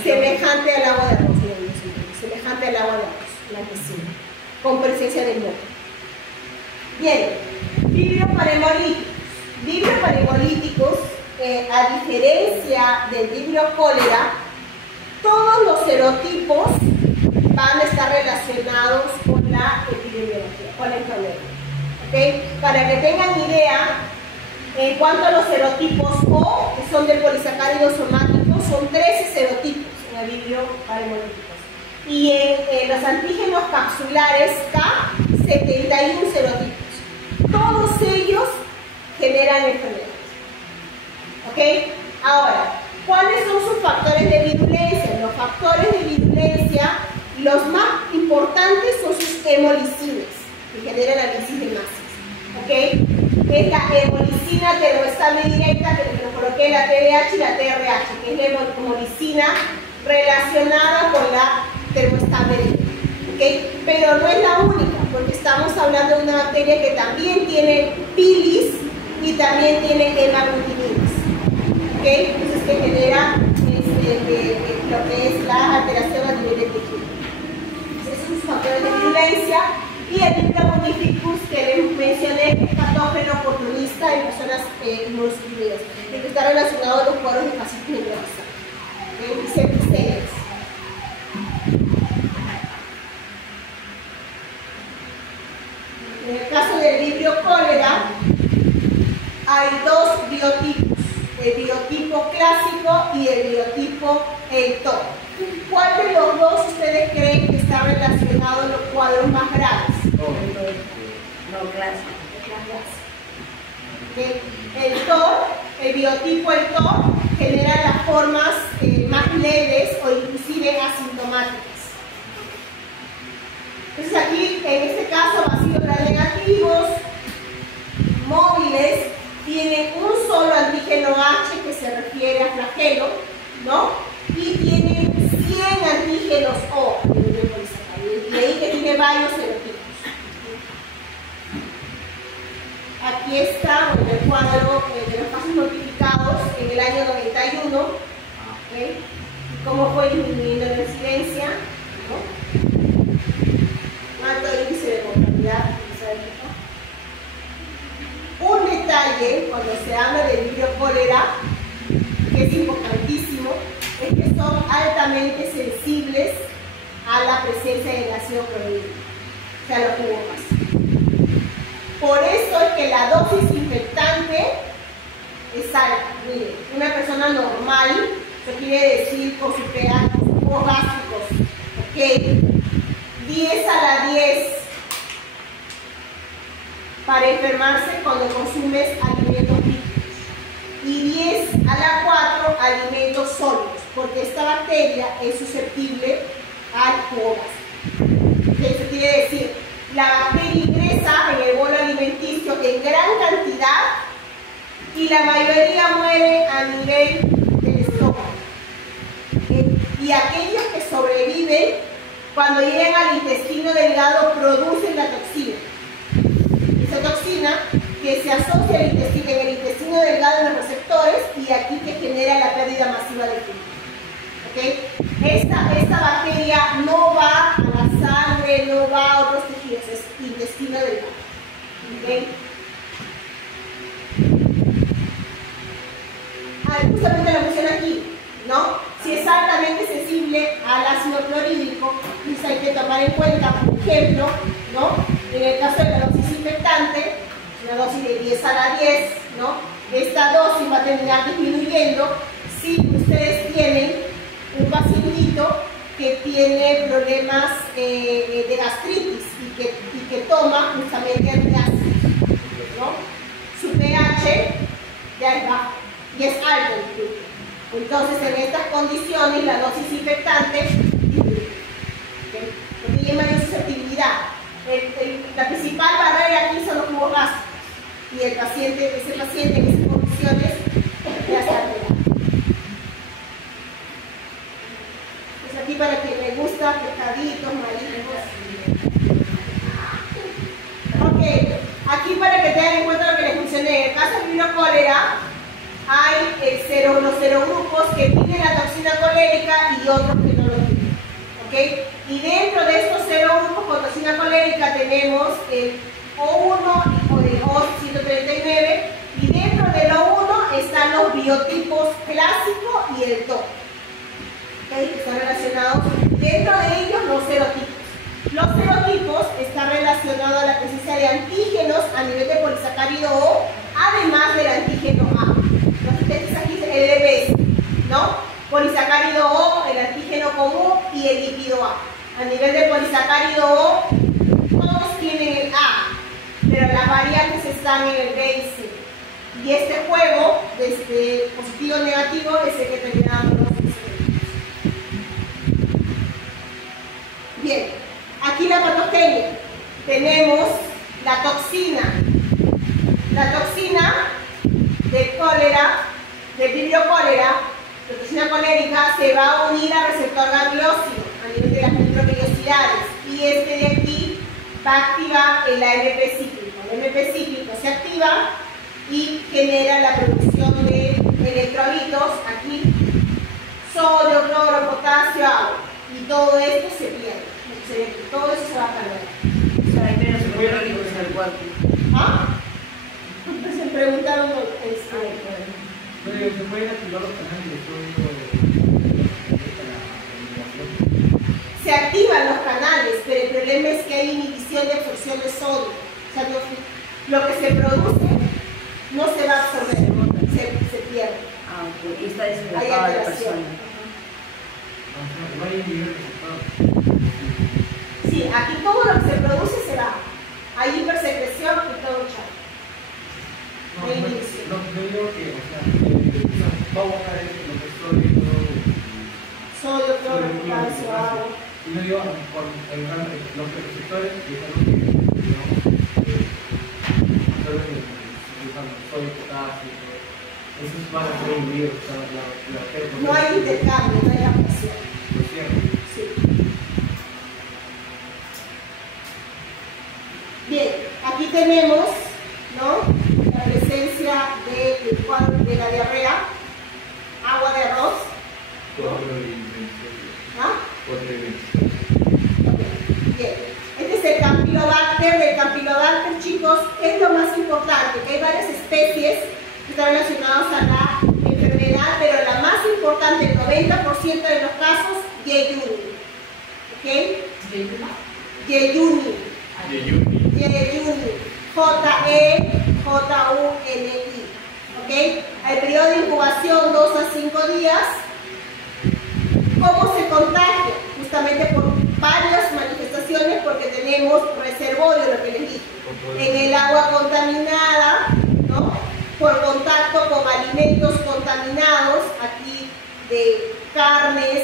Semejante al agua de arroz, semejante al agua de arroz, blanquecina, con presencia de moco. Bien, vibrio parahemolíticos. Vibrio parahemolíticos, a diferencia del vibrio cólera, todos los serotipos van a estar relacionados con la epidemiología, con la enfermedad. ¿Okay? Para que tengan idea, en cuanto a los serotipos O, que son del polisacárido somático, son 13 serotipos en el vibrio parahemolíticos. Y en los antígenos capsulares K, 71 serotipos. Todos ellos generan enfermedades. ¿Ok? Ahora, ¿cuáles son sus factores de virulencia? Los factores de virulencia, los más importantes son sus hemolicinas, que generan la lisis de masas. ¿Ok? Es la hemolicina termoestable directa, que les coloqué la TDH y la TRH, que es la hemolicina relacionada con la termoestable directa. ¿Ok? Pero no es la única, porque estamos hablando de una bacteria que también tiene pilis y también tiene hemaglutininas. ¿Ok? Entonces que genera lo que es la alteración a nivel de tejido. Esos son sus factores de virulencia. Y el Pneumonificus que les mencioné, que es patógeno oportunista en personas inmunosuprimidas, que está relacionado a los cuadros de fascitis necrótica y septicemias. En el caso del vibrio cólera, hay dos biotipos, el biotipo clásico y el biotipo EITOR. ¿Cuál de los dos ustedes creen que está relacionado en los cuadros más graves? No, clásico. El biotipo EITOR genera las formas más leves o inclusive asintomáticas. Entonces aquí, en este caso, vacíos negativos, móviles, tienen un solo antígeno H que se refiere a flagelo, ¿no? Y tienen 100 antígenos O, y ahí que tiene varios serotipos. Aquí está el cuadro de los casos notificados en el año 91, ¿okay? Cómo fue disminuyendo la incidencia, ¿no? Alto índice de mortalidad en esa época. Un detalle cuando se habla de vibrio cólera, que es importantísimo, es que son altamente sensibles a la presencia del ácido clorhídrico, o sea, los jugos. Por eso es que la dosis infectante es alta. Miren, una persona normal, eso quiere decir con su pH, con sus jugos básicos, ¿ok? 10 a la 10 para enfermarse cuando consumes alimentos líquidos y 10 a la 4 alimentos sólidos, porque esta bacteria es susceptible al jugo básico. Eso quiere decir, la bacteria ingresa en el bolo alimenticio en gran cantidad y la mayoría muere a nivel del estómago. Y aquellos que sobreviven, cuando llegan al intestino delgado, producen la toxina. Esa toxina que se asocia en el intestino delgado en los receptores y aquí que genera la pérdida masiva de fluido. ¿Okay? Esta bacteria no va a la sangre, no va a otros tejidos, es intestino delgado. ¿Okay? Justamente lo menciona aquí, ¿no? Si es altamente sensible al ácido clorhídrico, entonces hay que tomar en cuenta, por ejemplo, ¿no? En el caso de la dosis infectante, una dosis de 10 a la 10, ¿no? Esta dosis va a terminar disminuyendo si ustedes tienen un pacientito que tiene problemas de gastritis y que toma justamente antiácidos, ¿no? Su pH ya es bajo y es alto el gluten. Entonces, en estas condiciones, la dosis infectante disminuye, ¿okay? Porque tiene mayor susceptibilidad. La principal barrera aquí son los jugos gástricos y ese paciente en esas condiciones ya está alterado. Pues aquí para quien le gusta pescaditos, mariscos. Ok, aquí para que tengan en cuenta lo que les mencioné. En el caso del virus cólera, hay los serogrupos que tienen la toxina colérica y otros que no lo tienen. ¿Okay? Y dentro de estos serogrupos con toxina colérica tenemos el O1 o el O139, y dentro del O1 están los biotipos clásico y el TOP, ¿okay? Que están relacionados dentro de ellos los serotipos. Los serotipos están relacionados a la presencia de antígenos a nivel de polisacárido O, además del antígeno A. Entonces aquí es el EBS, ¿no? Polisacárido O, el antígeno común y el lípido A. A nivel de polisacárido O, todos tienen el A, pero las variantes están en el B y C. Y este juego, desde positivo o negativo, es el que terminamos los serotipos. Bien, aquí la patogenia. Tenemos la toxina. La toxina del cólera, del vibrio cólera, la toxina colérica, se va a unir al receptor gangliósino a nivel de las microvellosidades, y este de aquí va a activar el AMP cíclico. El AMP cíclico se activa y genera la producción de electrolitos, aquí sodio, cloro, potasio, agua, y todo esto se pierde. Todo eso se va a perder. O sea, hay menos electrólitos en el cuerpo. ¿Ah? Se preguntaron Pero se pueden activar los canales de sodio para la eliminación. se activan los canales, pero el problema es que hay inhibición de absorción de sodio. O sea, lo que se produce no se va a absorber, se pierde. Ah, ok. Y está Hay deshidratada la alteración. persona. Va a inhibir el resultado. Sí, aquí todo lo que se produce se va. Hay hipersecreción y todo chao. No, no digo que, o sea, va a bajar lo que estoy Sodio, cloro, potasio, agua. y no digo por los receptores que son los que, digamos, absorben el sodio, potasio, esos van a ser inhibidos, o sea, No hay intercambio, no hay absorción. Lo cierto. Sí. Bien, aquí tenemos, ¿no?, la presencia de la diarrea, agua de arroz. ¿Ah? Bien, este es el Campylobacter. Del Campylobacter, chicos, es lo más importante, que hay varias especies que están relacionadas a la enfermedad, pero la más importante, el 90% de los casos, Yeyuni. ¿Ok? Yeyuni. Yeyuni. J-E-J-U-N-I. ¿Ok? El periodo de incubación 2 a 5 días. ¿Cómo se contagia? Justamente por varias manifestaciones, porque tenemos reservorio, lo que les dije, en el agua contaminada, ¿no?, por contacto con alimentos contaminados, aquí de carnes,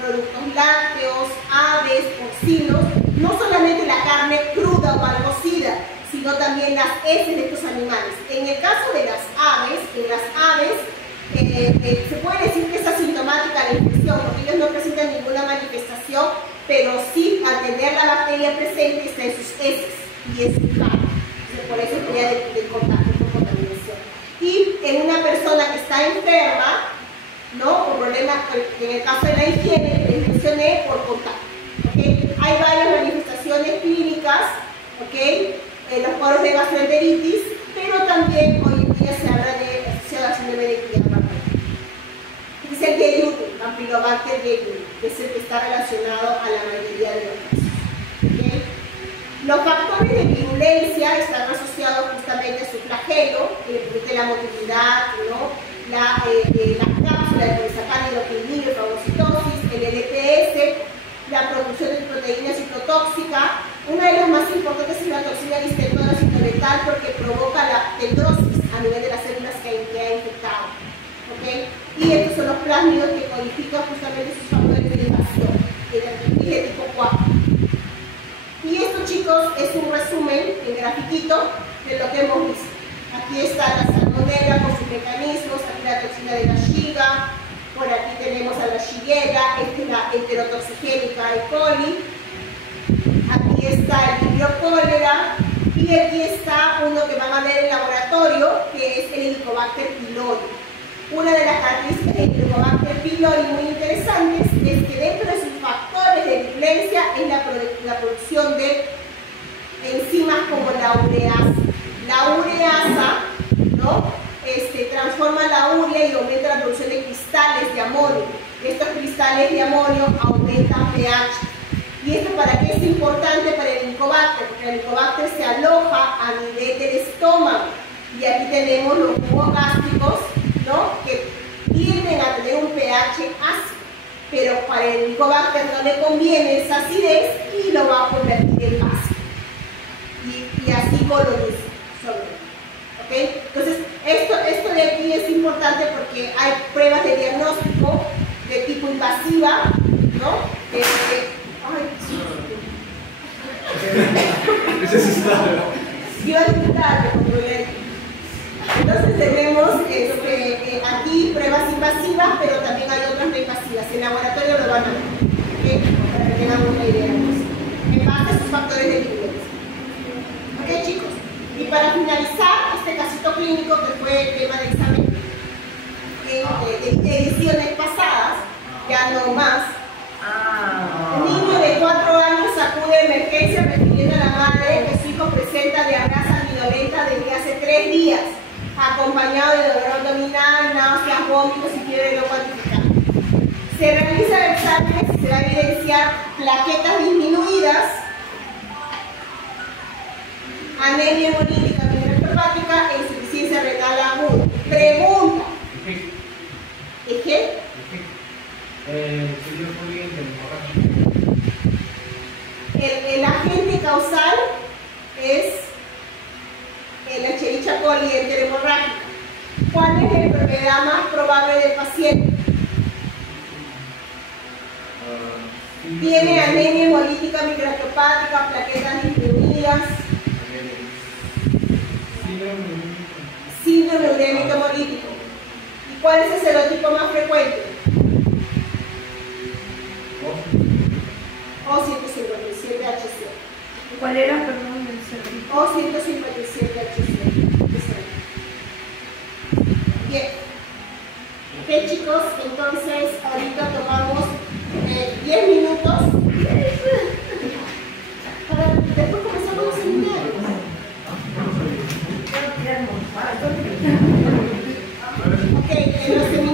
productos lácteos, aves, porcinos, no solamente la carne cruda o mal cocida, sino también las heces de estos animales. En el caso de las aves, se puede decir que es asintomática la infección, porque ellos no presentan ninguna manifestación, pero sí, al tener la bacteria presente, está en sus heces y en su carne. Entonces, por eso es de contacto con contaminación. Y en una persona que está enferma, ¿no?, por problemas, en el caso de la higiene, que les mencioné, por contacto. ¿Okay? Hay varias manifestaciones clínicas, ¿okay?, los cuadros de gastroenteritis, pero también hoy en día se habla de asociación síndrome de Guillain-Barré. Este es el Yeyuni, Campylobacter yeyuni, que es el que está relacionado a la mayoría de los casos. ¿Okay? Los factores de virulencia están asociados justamente a su flagelo, que le permite la motilidad, ¿no?, la cápsula de polisacárido que inhibe fagocitosis, el LPS, proteína citotóxica. Una de las más importantes es la toxina listetona citoletal porque provoca la dendrosis a nivel de las células que ha infectado. ¿Okay? Y estos son los plásmidos que codifican justamente sus factores de invasión, y de tipo 4. Y esto, chicos, es un resumen en grafiquito de lo que hemos visto. Aquí está la salmonela con sus mecanismos, aquí la toxina de la Shiga, por aquí tenemos a la Shigella, esta es la enterotoxigénica E. coli, aquí está el vibrio cólera, y aquí está uno que van a ver en laboratorio, que es el Helicobacter pylori. Una de las características del Helicobacter pylori muy interesantes es que dentro de sus factores de virulencia es la producción de enzimas como la ureasa. La ureasa, ¿no? Transforma la urea y aumenta la producción de cristales de amonio. Estos cristales de amonio aumentan pH. ¿Y esto para qué es importante para el Helicobacter? Porque el Helicobacter se aloja a nivel del estómago. Y aquí tenemos los jugos gástricos, ¿no? Que tienden a tener un pH ácido. Pero para el Helicobacter no le conviene esa acidez y lo va a convertir en básico. Y así coloniza sobre. ¿Okay? Entonces, esto de aquí es importante porque hay pruebas de diagnóstico de tipo invasiva, ¿no? Entonces tenemos aquí pruebas invasivas, pero también hay otras no invasivas. En laboratorio lo van a ver, ¿okay? Para que tengan una idea. En base a sus factores de virulencia. ¿Ok, chicos? Y para finalizar este casito clínico que fue tema de examen en ediciones pasadas, ya no más. Un niño de 4 años acude a emergencia refiriendo a la madre que su hijo presenta diarrea sanguinolenta desde hace 3 días, acompañado de dolor abdominal, náuseas, vómitos y fiebre no cuantificada. Se realiza el examen y se va a evidenciar plaquetas disminuidas, anemia hemolítica mineralopática e insuficiencia renal aguda. Pregunta. ¿Es qué? El agente causal es la Escherichia coli enterohemorrágica. ¿Cuál es la enfermedad más probable del paciente? Tiene anemia hemolítica microangiopática, plaquetas disminuidas, síndrome urémico hemolítico. ¿Y cuál es el serotipo más frecuente? O157HC. ¿Cuál era, perdón, el serotipo? O157HC. Bien. Ok, chicos, entonces ahorita tomamos 10 minutos. Después comenzamos los seminarios. Ok, en los seminarios